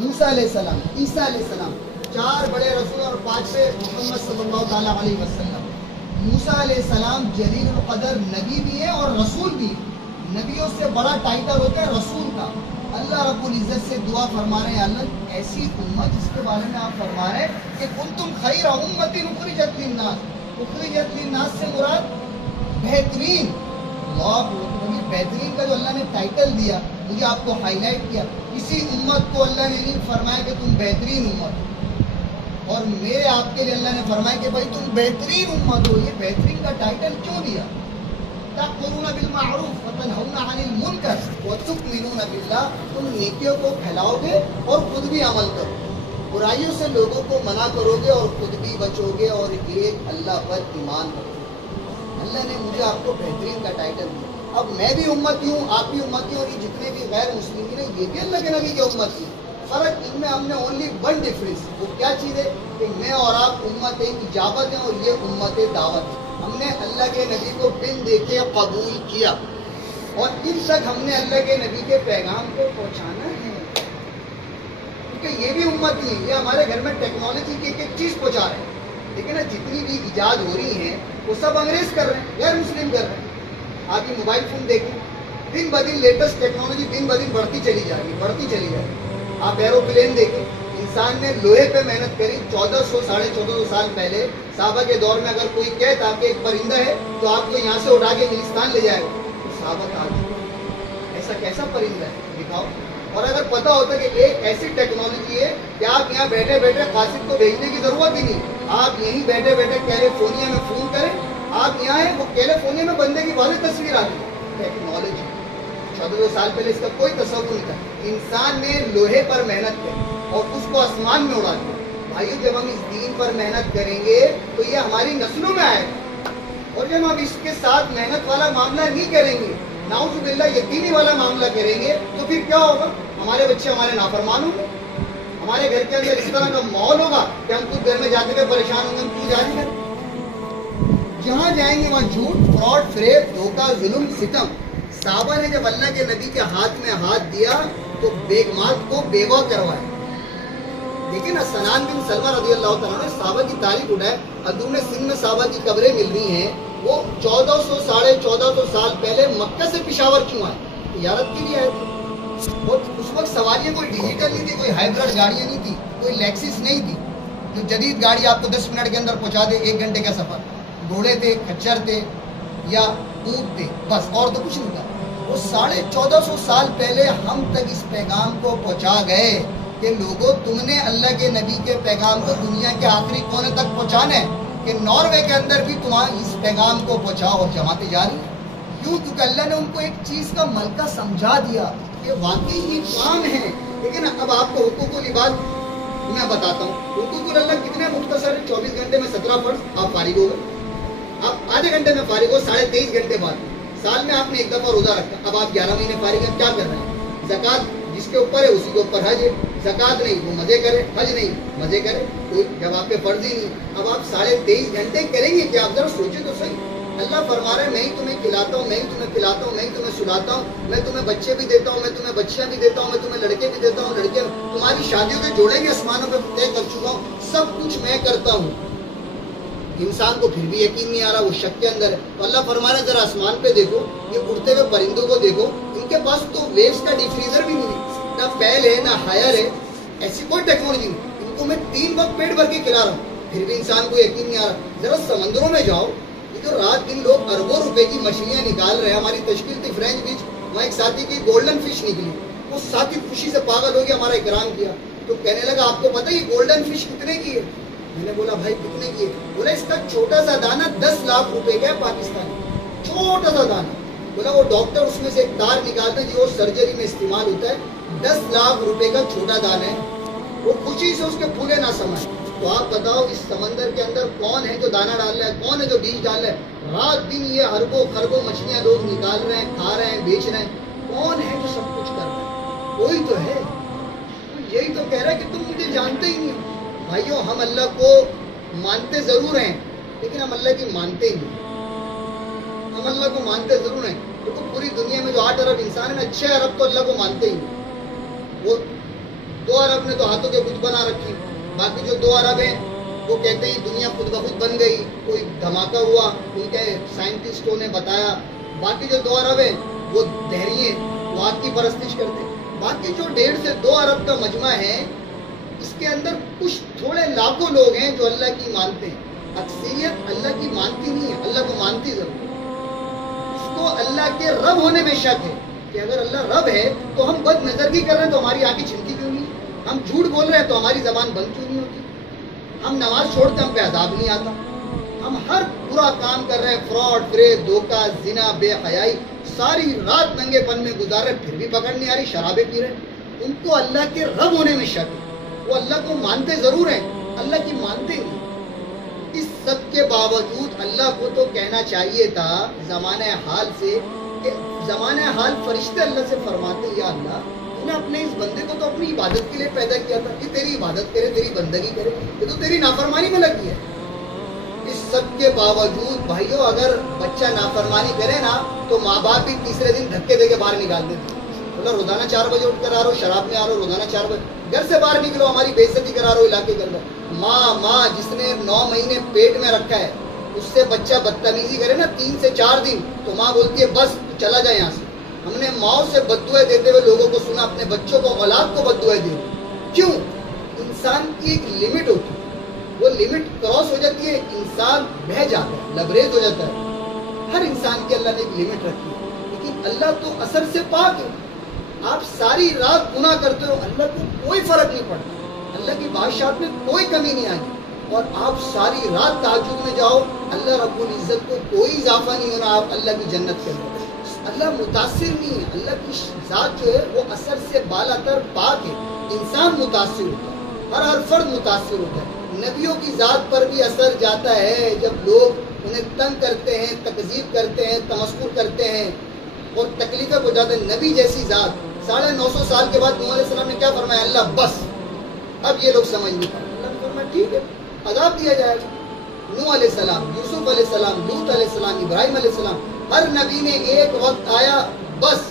موسیٰ علیہ السلام، عیسیٰ علیہ السلام، 4 بڑے رسول اور 5 محمد صلی اللہ تعالیٰ علیہ وسلم۔ موسیٰ علیہ السلام جلیل القدر نبی بھی ہے اور رسول بھی۔ نبیوں سے بڑا ٹائٹل ہوتا ہے رسول کا۔ اللہ رب العزت سے دعا فرما رہے ہیں، اللہ ایسی امت جس کے بارے میں آپ فرما رہے ہیں کہ کنتم خیر امت اخرجت للناس، اخرجت للناس سے مراد بہترین، اللہ بہترین کا جو اللہ نے ٹائٹل دیا، مجھے آپ کو ہائی لائٹ کیا، کسی امت کو اللہ نے نہیں فرمایا کہ تم بہترین امت، اور میرے آپ کے لیے اللہ نے فرمایا کہ بھائی تم بہترین امت ہو۔ یہ بہترین کا ٹائٹل کیوں دیا؟ تأمرون بالمعروف وتنہون عن المنکر وتؤمنون باللہ، تم نیکیوں کو پھیلاؤ گے اور خود بھی عمل کرو، برائیوں سے لوگوں کو منع کرو گے اور خود بھی بچو گے اور ایک اللہ پر ایمان رکھو گے۔ اللہ نے مجھے آپ کو بہترین کا ٹائٹل دیا۔ اب میں بھی امتی ہوں، آپ بھی امتی ہوں، اور یہ جتنے بھی غیر مسلمین ہیں یہ بھی اللہ کے نبی کے امتی ہیں۔ فرق ان میں ہم نے اونلی ون ڈفرینس، وہ کیا چیز ہے کہ میں اور آپ امت اجابت ہیں اور یہ امت دعوت ہے۔ ہم نے اللہ کے نبی کو بن دیکھے قبول کیا اور ان تک ہم نے اللہ کے نبی کے پیغام کو پہنچانا ہے، کیونکہ یہ بھی امت ہی ہے، یہ ہمارے گھر میں ٹیکنالوجی کی ایک چیز پہنچا رہے ہیں، لیکن جتنی بھی ایجاد ہو رہی ہیں وہ سب انگریز کر رہے ہیں، غیر مسلم کر رہے ہیں۔ آپ یہ موبائل فون دیکھیں، دن بدن لیٹسٹ ٹیکنالوجی دن بدن بڑھتی چلی جا رہی ہے، بڑھتی چلی جا رہی ہے۔ آپ ایروپلین دیکھیں، انسان نے لوہے پہ محنت کری 1400 ساڑھے 1400 سال پہلے۔ صحابہ کے دور میں اگر کوئی کہتا کہ ایک پرندہ ہے تو آپ کو یہاں سے اڑا کے انگلستان لے جائے گا، تو صحابہ کہا ایسا کیسا پرندہ ہے دکھاؤ۔ اور اگر پتا ہوتا کہ ایک ایسی ٹیکنالوجی ہے کہ آپ یہاں بیٹھے بیٹھے قاصد کو بھیجنے کی ضرورت ہی نہیں، آپ یہیں بیٹھے بیٹھے کیلیفورنیا میں فون کریں، آپ یہاں ہیں، وہ کیلیفورنیا میں بندے کی واضح تصویر آ گئی۔ ٹیکنالوجی 1400 سال پہلے اس کا کوئی تصور نہیں تھا۔ انسان نے لوہے پر محنت کی اور اس کو آسمان میں اڑا دیا۔ بھائیو جب ہم اس دین پر محنت کریں گے تو یہ ہماری نسلوں میں آئے گا، اور جب ہم اس کے ساتھ محنت والا معاملہ نہیں کریں گے، نعوذ باللہ یتیمی والا معاملہ کریں گے، تو پھر کیا ہوگا؟ ہمارے بچے ہمارے نافرمان ہوں گے، ہمارے گھر کے اندر اس طرح کا ماحول ہوگا کہ ہم خود گھر میں جاتے ہوئے پریشان ہوں گے، ہم کیوں جائیں گے؟ جہاں جائیں گے وہاں جھوٹ، فراڈ، فریب، دھوکہ، ظلم، ستم۔ صحابہ نے جب اللہ کے نبی کے ہاتھ میں ہاتھ دیا تو بیگمات کو بیوہ کروایا۔ لیکن سنان بن سلمہ رضی اللہ تعالیٰ نے صحابہ کی تاریخ اٹھائے، اندرون سندھ میں صحابہ کی قبریں مل رہی ہیں، وہ 1400 ساڑھے 1400 سال پہلے مکہ سے پشاور کیوں آئے؟ تجارت کے لیے آئے تھے۔ اور اس وقت سواریاں کوئی ڈیجیٹل نہیں تھی، کوئی ہائیبرڈ گاڑیاں نہیں تھی، کوئی لیکسس نہیں تھی جو جدید گاڑی آپ کو 10 منٹ کے اندر پہنچا دے، 1 گھنٹے کا سفر۔ گھوڑے تھے، کچر تھے یا اونٹ تھے، بس، اور تو کچھ نہیں تھا۔ وہ 1450 سال پہلے ہم تک اس پیغام کو پہنچا گئے کہ لوگوں تم نے اللہ کے نبی کے پیغام کو دنیا کے آخری کونے تک پہنچانا ہے، کہ ناروے کے اندر بھی تمہارا اس پیغام کو پہنچاؤ، اور جماعتیں جاری ہیں۔ کیوں؟ کیونکہ اللہ نے ان کو ایک چیز کا ملکہ سمجھا دیا کہ واقعی یہ کام ہے۔ لیکن اب آپ کو حقوق العباد میں بتاتا ہوں، حقوق اللہ کتنے مختصر ہے، 24 گھنٹے میں 17 فرض، آپ فارغ ہو گئے۔ آپ آدھے گھنٹے میں فارغ ہو، 23.5 گھنٹے بعد سال میں آپ نے ایک دفعہ روزہ رکھا، اب آپ 11 مہینے فارغ ہیں، کیا کر رہے ہیں؟ زکوٰۃ جس کے اوپر ہے اسی کے اوپر حج ہے، زکوٰۃ نہیں وہ مزے کرے، حج نہیں مزے کرے، تو جب آپ پہ فرض ہی نہیں، اب آپ 23.5 گھنٹے کریں گے کیا؟ آپ ذرا سوچیں تو صحیح۔ اللہ فرما رہا ہے میں ہی تمہیں کھلاتا ہوں، میں ہی تمہیں پلاتا ہوں، میں ہی تمہیں سلاتا ہوں، میں تمہیں بچے بھی دیتا ہوں، میں تمہیں بچیاں بھی دیتا ہوں، میں تمہیں لڑکے بھی دیتا ہوں، لڑکے، تمہاری شادیوں کے جوڑے بھی آسمانوں پہ طے کر چکا ہوں، سب کچھ میں کرتا ہوں۔ انسان کو پھر بھی یقین نہیں آ رہا، وہ شک کے اندر ہے، تو اللہ فرما رہا ہے ذرا آسمان پہ دیکھو، یہ اڑتے ہوئے پرندوں کو دیکھو، ان کے پاس تو ویوز کا ڈیفریزر بھی نہیں ہے، نہ پہل ہے نہ ہائر ہے، ایسی کوئی ٹیکنالوجی نہیں، ان کو میں 3 وقت پیٹ بھر کے کھلا رہا ہوں، پھر بھی انسان کو یقین نہیں آ رہا۔ ذرا سمندروں میں جاؤ، یہ جو رات دن لوگ اربوں روپے کی مچھلیاں نکال رہے ہیں، ہماری تشکیل تھی فرینچ بیچ، وہاں ایک ساتھی کی گولڈن فش نکلی، وہ ساتھی خوشی سے پاگل ہو گیا، ہمارا اکرام کیا، تو کہنے لگا آپ کو پتہ ہے یہ گولڈن فش کتنے کی ہے؟ میں نے بولا بھائی کتنے کی ہے؟ بولا اس کا چھوٹا سا دانہ 10 لاکھ روپے کا ہے پاکستانی، چھوٹا سا دانہ۔ بولا وہ ڈاکٹر اس میں سے ایک تار نکالتا ہے جو سرجری میں استعمال ہوتا ہے، 10 لاکھ روپے کا چھوٹا دانہ ہے، وہ خوشی سے اس کے پھولے نہ سمائے۔ تو آپ بتاؤ اس سمندر کے اندر کون ہے جو دانہ ڈال رہا ہے، کون ہے جو بیج ڈال رہا ہے؟ رات دن یہ اربوں خربوں مچھلیاں لوگ نکال رہے ہیں، کھا رہے ہیں، بیچ رہے ہیں، کون ہے جو سب کچھ کر رہا ہے؟ کوئی تو ہے۔ یہی تو کہہ رہا ہے کہ تم مجھے جانتے ہی نہیں ہو۔ بھائیو ہم اللہ کو مانتے ضرور ہیں لیکن ہم اللہ کی مانتے ہی نہیں، ہم اللہ کو مانتے ضرور ہیں، کیونکہ پوری دنیا میں جو 8 ارب انسان ہیں نا، 6 ارب تو اللہ کو مانتے ہی نہیں۔ وہ 2 ارب نے تو ہاتھوں کے بت بنا رکھی، باقی جو 2 ارب ہیں وہ کہتے ہیں دنیا خود بخود بن گئی، کوئی دھماکہ ہوا، ان کے سائنٹسٹوں نے بتایا۔ باقی جو 2 ارب ہیں وہ دہری ہیں، وہ آگ کی پرستش کرتے ہیں۔ باقی جو 1.5 سے 2 ارب کا مجمع ہے، اس کے اندر کچھ تھوڑے لاکھوں لوگ ہیں جو اللہ کی مانتے ہیں، اکثریت اللہ کی مانتی نہیں ہے، اللہ کو مانتی ضرور۔ اس کو اللہ کے رب ہونے میں شک ہے کہ اگر اللہ رب ہے تو ہم بد نظرگی کر رہے ہیں تو ہماری آنکھیں چھلتی کیوں نہیں، ہم جھوٹ بول رہے ہیں تو ہماری زبان بند کیوں نہیں ہوتی، ہم نماز چھوڑتے ہم پہ عذاب نہیں آتا، ہم ہر برا کام کر رہے ہیں، فراڈ، فریب، دھوکہ، زنا، بے حیائی، ساری رات ننگے پن میں گزار رہے، پھر بھی پکڑ نہیں آ رہی، شرابیں پی رہے۔ ان کو اللہ کے رب ہونے میں شک ہے، وہ اللہ کو مانتے ضرور ہیں، اللہ کی مانتے نہیں۔ اس سب کے باوجود اللہ کو تو کہنا چاہیے تھا زمانہ حال سے کہ زمانہ حال فرشتے اللہ سے فرماتے یا اللہ تو نے اپنے اس بندے کو تو اپنی عبادت کے لیے پیدا کیا تھا کہ تیری عبادت کرے، تیری بندگی کرے، یہ تو تیری نافرمانی میں لگی ہے۔ اس سب کے باوجود بھائیوں اگر بچہ نافرمانی کرے نا تو ماں باپ بھی تیسرے دن دھکے دے کے باہر نکال دیتے، بولا روزانہ 4 بجے اٹھ کر آ رہو، شراب میں آ رہو، روزانہ 4 بجے گھر سے باہر نکلو، ہماری بے عزتی کرا رہو علاقے کے اندر۔ ماں جس نے 9 مہینے پیٹ میں رکھا ہے اس سے بچہ بدتمیزی کرے نا 3 سے 4 دن تو ماں بولتی ہے بس چلا جائے یہاں سے۔ ہم نے ماؤں سے بددعائیں دیتے ہوئے لوگوں کو سنا، اپنے بچوں کو، اولاد کو بددعائیں دے۔ کیوں؟ انسان کی ایک لمٹ ہوتی ہے، وہ لمٹ کراس ہو جاتی ہے، انسان بہہ جاتا ہے، لبریز ہو جاتا ہے۔ ہر انسان کی اللہ نے ایک لمٹ رکھی ہے، لیکن اللہ تو اثر سے پاک ہے۔ آپ ساری رات گناہ کرتے ہو، اللہ کو کوئی فرق نہیں پڑتا، اللہ کی بادشاہت میں کوئی کمی نہیں آئی، اور آپ ساری رات تہجد میں جاؤ، اللہ رب العزت کو کوئی اضافہ نہیں ہونا، آپ اللہ کی جنت کے اندر۔ اللہ متاثر نہیں ہے، اللہ کی ذات جو ہے وہ اثر سے بالا تر پاک ہے۔ انسان متاثر ہوتا ہے، ہر فرد متاثر ہوتا ہے۔ نبیوں کی ذات پر بھی اثر جاتا ہے، جب لوگ انہیں تنگ کرتے ہیں، تکذیب کرتے ہیں، تمسخر کرتے ہیں اور تکلیفیں پہنچاتے ہیں۔ نبی جیسی ذات 950 سال کے بعد نوح علیہ السلام نے کیا فرمایا؟ اللہ بس اب یہ لوگ سمجھ نہیں پائے، اللہ نے فرمایا ٹھیک ہے عذاب دیا جائے گا۔ نوح علیہ السلام، یوسف علیہ السلام، لوط علیہ السلام، ابراہیم علیہ السلام، ہر نبی نے ایک وقت آیا بس۔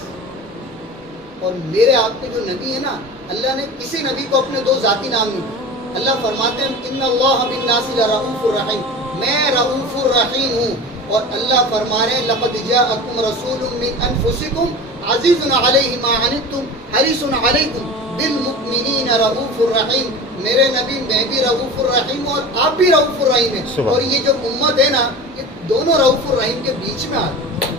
اور میرے آپ کے جو نبی ہیں نا، اللہ نے کسی نبی کو اپنے 2 ذاتی نام نہیں دیے۔ اللہ فرماتے ہیں ان اللہ بالناس لرؤوف الرحیم، میں رؤوف الرحیم ہوں، اور اللہ فرما رہے ہیں لقد جاءکم رسول من انفسکم عزیز علیہ ما عنتم حریص علیکم بالمؤمنین رؤوف الرحیم۔ میرے نبی میں بھی رؤوف الرحیم ہوں اور آپ بھی رؤوف الرحیم ہیں، اور یہ جو امت ہے نا یہ دونوں رؤوف الرحیم کے بیچ میں آتے ہیں۔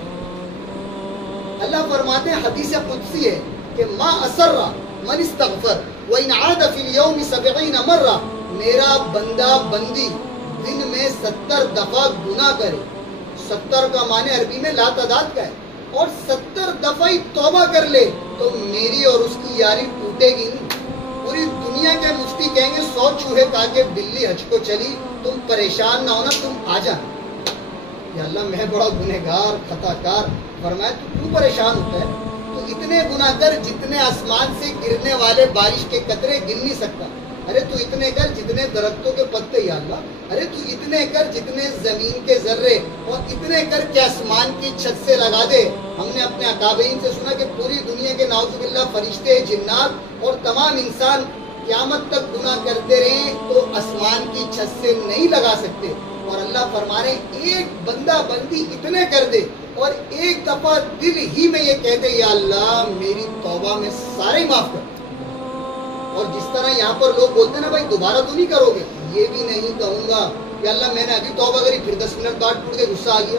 اللہ فرماتے ہیں حدیث قدسی ہے کہ ما اسر من استغفر وان عاد فی اليوم 70 مرہ، میرا بندہ بندی دن میں 70 دفعہ گناہ کرے، 70 کا معنی عربی میں لا تعداد کا ہے، اور 70 دفعہ ہی توبہ کر لے تو میری اور اس کی یاری ٹوٹے گی نہیں۔ پوری دنیا کے مفتی کہیں گے 100 چوہے کہا کہ بلی حج کو چلی، تم پریشان نہ ہونا، تم آ جانا۔ یا اللہ میں بڑا گنہگار خطا کار، فرمایا تو کیوں پریشان ہوتا ہے؟ تو اتنے گناہ کر جتنے آسمان سے گرنے والے بارش کے قطرے گن نہیں سکتا۔ ارے تو اتنے کر جتنے درختوں کے پتے، یا اللہ ارے تو اتنے کر جتنے زمین کے ذرے، اور اتنے کر کہ آسمان کی چھت سے لگا دے۔ ہم نے اپنے اکابرین سے سنا کہ پوری دنیا کے نعوذ باللہ فرشتے، جنات اور تمام انسان قیامت تک گناہ کرتے رہیں تو آسمان کی چھت سے نہیں لگا سکتے، اور اللہ فرما رہے ایک بندہ بندی اتنے کر دے اور ایک دفعہ دل ہی میں یہ کہہ دے یا اللہ میری توبہ میں سارے معاف کر۔ اور جس طرح یہاں پر لوگ بولتے ہیں نا بھائی دوبارہ تو نہیں کرو گے، یہ بھی نہیں کہوں گا کہ اللہ میں نے ابھی توبہ کری پھر 10 منٹ بعد ٹوٹ کے غصہ آ گیا۔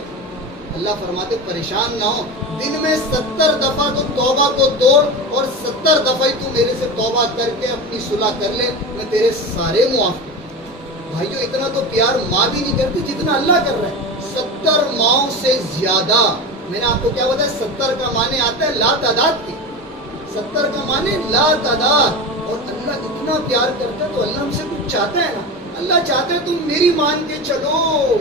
اللہ فرماتے پریشان نہ ہو، دن میں 70 دفعہ تو توبہ کو توڑ، اور 70 دفعہ ہی تو میرے سے توبہ کر کے اپنی صلح کر لے، میں تیرے سارے معاف کروں۔ بھائیو اتنا تو پیار ماں بھی نہیں کرتی جتنا اللہ کر رہا ہے، 70 ماؤں سے زیادہ۔ میں نے آپ کو کیا بتایا، 70 کا معنی آتا ہے لا تعداد کی، 70 کا معنی لا تعداد۔ اور اللہ اتنا پیار کرتا ہے تو اللہ ہم سے کچھ چاہتا ہے نا، اللہ چاہتا ہے تم میری مان کے چلو،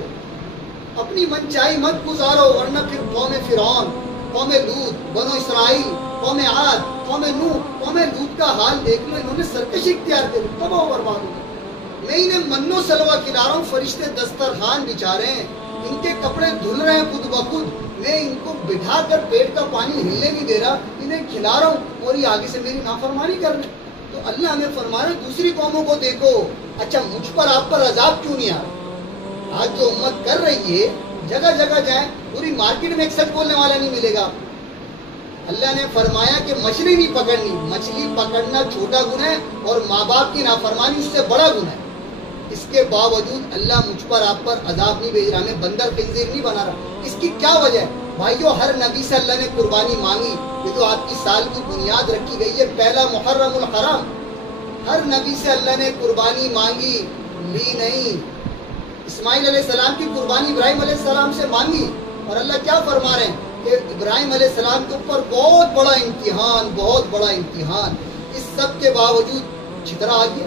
اپنی منچائی مت گزارو، ورنہ پھر قوم فرعون، قوم لوط، بنو اسرائیل، قوم عاد، قوم نوح، قوم لوط کا حال دیکھ لو، انہوں نے سرکشی اختیار کر لی، تباہ و برباد ہو گئے۔ میں انہیں منو سلوا کھلا رہا ہوں، فرشتے دسترخوان بچھا رہے ہیں، ان کے کپڑے دھل رہے ہیں خود بخود، میں ان کو بٹھا کر پیٹ کا پانی ہلنے نہیں دے رہا، انہیں کھلا رہا ہوں، اور یہ آگے سے میری نافرمانی کر رہے ہیں۔ تو اللہ ہمیں فرما رہا ہے دوسری قوموں کو دیکھو، اچھا مجھ پر آپ پر عذاب کیوں نہیں آ رہا؟ آج جو امت کر رہی ہے، جگہ جگہ جائیں، پوری مارکیٹ میں ایک سچ بولنے والا نہیں ملے گا۔ اللہ نے فرمایا کہ مچھلی نہیں پکڑنی، مچھلی پکڑنا چھوٹا گناہ ہے اور ماں باپ کی نافرمانی اس سے بڑا گناہ ہے۔ اس کے باوجود اللہ مجھ پر آپ پر عذاب نہیں بھیج رہا، ہمیں بندر خنزیر نہیں بنا رہا۔ اس کی کیا وجہ ہے بھائیو؟ ہر نبی سے اللہ نے قربانی مانگی، یہ تو آپ کی سال کی بنیاد رکھی گئی ہے، پہلا محرم الحرام، ہر نبی سے اللہ نے قربانی مانگی، لی نہیں۔ اسماعیل علیہ السلام کی قربانی ابراہیم علیہ السلام سے مانگی، اور اللہ کیا فرما رہے ہیں کہ ابراہیم علیہ السلام کے اوپر بہت بڑا امتحان، بہت بڑا امتحان، اس سب کے باوجود چھترا آ گیا۔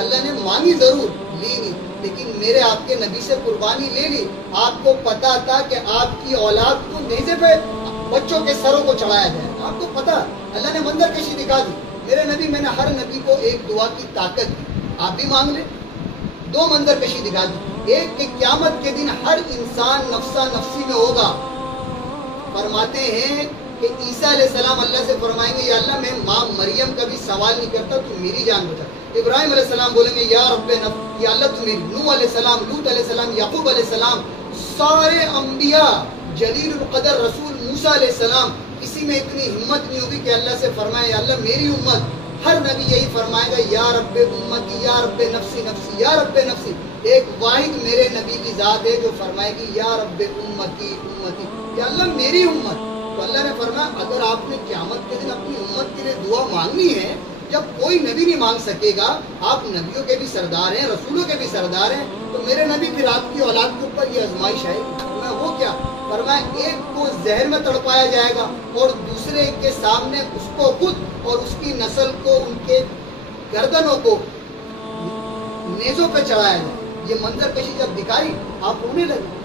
اللہ نے مانگی ضرور، لی نہیں، لیکن میرے آپ کے نبی سے قربانی لے لی۔ آپ کو پتا تھا کہ آپ کی اولاد کو نیزے پہ بچوں کے سروں کو چڑھایا جائے، آپ کو پتا، اللہ نے منظر کشی دکھا دی۔ میرے نبی، میں نے ہر نبی کو ایک دعا کی طاقت دی، آپ بھی مانگ لیں۔ دو منظر کشی دکھا دی، ایک کہ قیامت کے دن ہر انسان نفسا نفسی میں ہوگا۔ فرماتے ہیں کہ عیسیٰ علیہ السلام اللہ سے فرمائیں گے یا اللہ میں ماں مریم کا بھی سوال نہیں کرتا، تو میری جان بچا۔ ابراہیم علیہ السلام بولیں گے یا رب یا اللہ تو میری۔ نوح علیہ السلام، لوط علیہ السلام، یعقوب علیہ السلام، سارے انبیاء، جلیل القدر رسول موسیٰ علیہ السلام، کسی میں اتنی ہمت نہیں ہوگی کہ اللہ سے فرمائے یا اللہ میری امت۔ ہر نبی یہی فرمائے گا یا رب امتی، یا رب نفسی نفسی، یا رب نفسی۔ ایک واحد میرے نبی کی ذات ہے جو فرمائے گی یا رب امتی امتی، یا اللہ میری امت۔ تو اللہ نے فرمایا اگر آپ نے قیامت کے دن اپنی امت کے لیے دعا مانگنی ہے، جب کوئی نبی نہیں مانگ سکے گا، آپ نبیوں کے بھی سردار ہیں، رسولوں کے بھی سردار ہیں، تو میرے نبی پھر آپ کی اولاد کے اوپر یہ آزمائش ہے۔ فرمایا وہ کیا؟ فرمایا ایک کو زہر میں تڑپایا جائے گا اور دوسرے کے سامنے اس کو خود اور اس کی نسل کو، ان کے گردنوں کو نیزوں پہ چڑھایا جائے۔ یہ منظر کشی جب دکھائی آپ رونے لگے،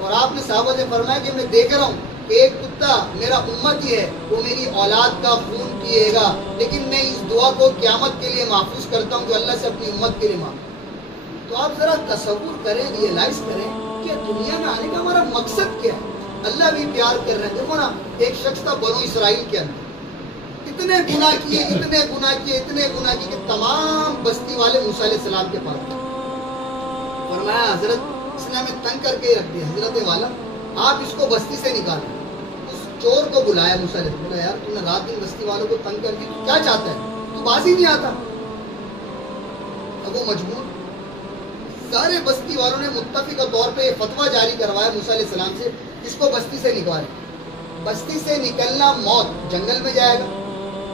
اور آپ نے صحابہ سے فرمایا کہ میں دیکھ رہا ہوں کہ ایک کتا میرا امت ہی ہے، وہ میری اولاد کا خون پیے گا، لیکن میں اس دعا کو قیامت کے لیے محفوظ کرتا ہوں جو اللہ سے اپنی امت کے لیے مانگتا ہوں۔ تو آپ ذرا تصور کریں، ریئلائز کریں کہ دنیا میں آنے کا ہمارا مقصد کیا ہے۔ اللہ بھی پیار کر رہے ہیں۔ دیکھو نا، ایک شخص تھا بنو اسرائیل کے اندر، اتنے گناہ کیے، اتنے گناہ کیے، اتنے گناہ کیے کہ تمام بستی والے موسیٰ علیہ السلام کے پاس گئے۔ فرمایا حضرت اس نے ہمیں تنگ کر کے رکھ دیا، حضرت والا آپ اس کو بستی سے نکالیں۔ اس چور کو بلایا موسیٰ علیہ السلام، بولا یار تم نے رات دن بستی والوں کو تنگ کر دی، تو کیا چاہتا ہے؟ تو باز ہی نہیں آتا۔ اب وہ مجبور، سارے بستی والوں نے متفقہ طور پہ یہ فتویٰ جاری کروایا موسیٰ علیہ السلام سے، اس کو بستی سے نکالیں۔ بستی سے نکلنا موت، جنگل میں جائے گا،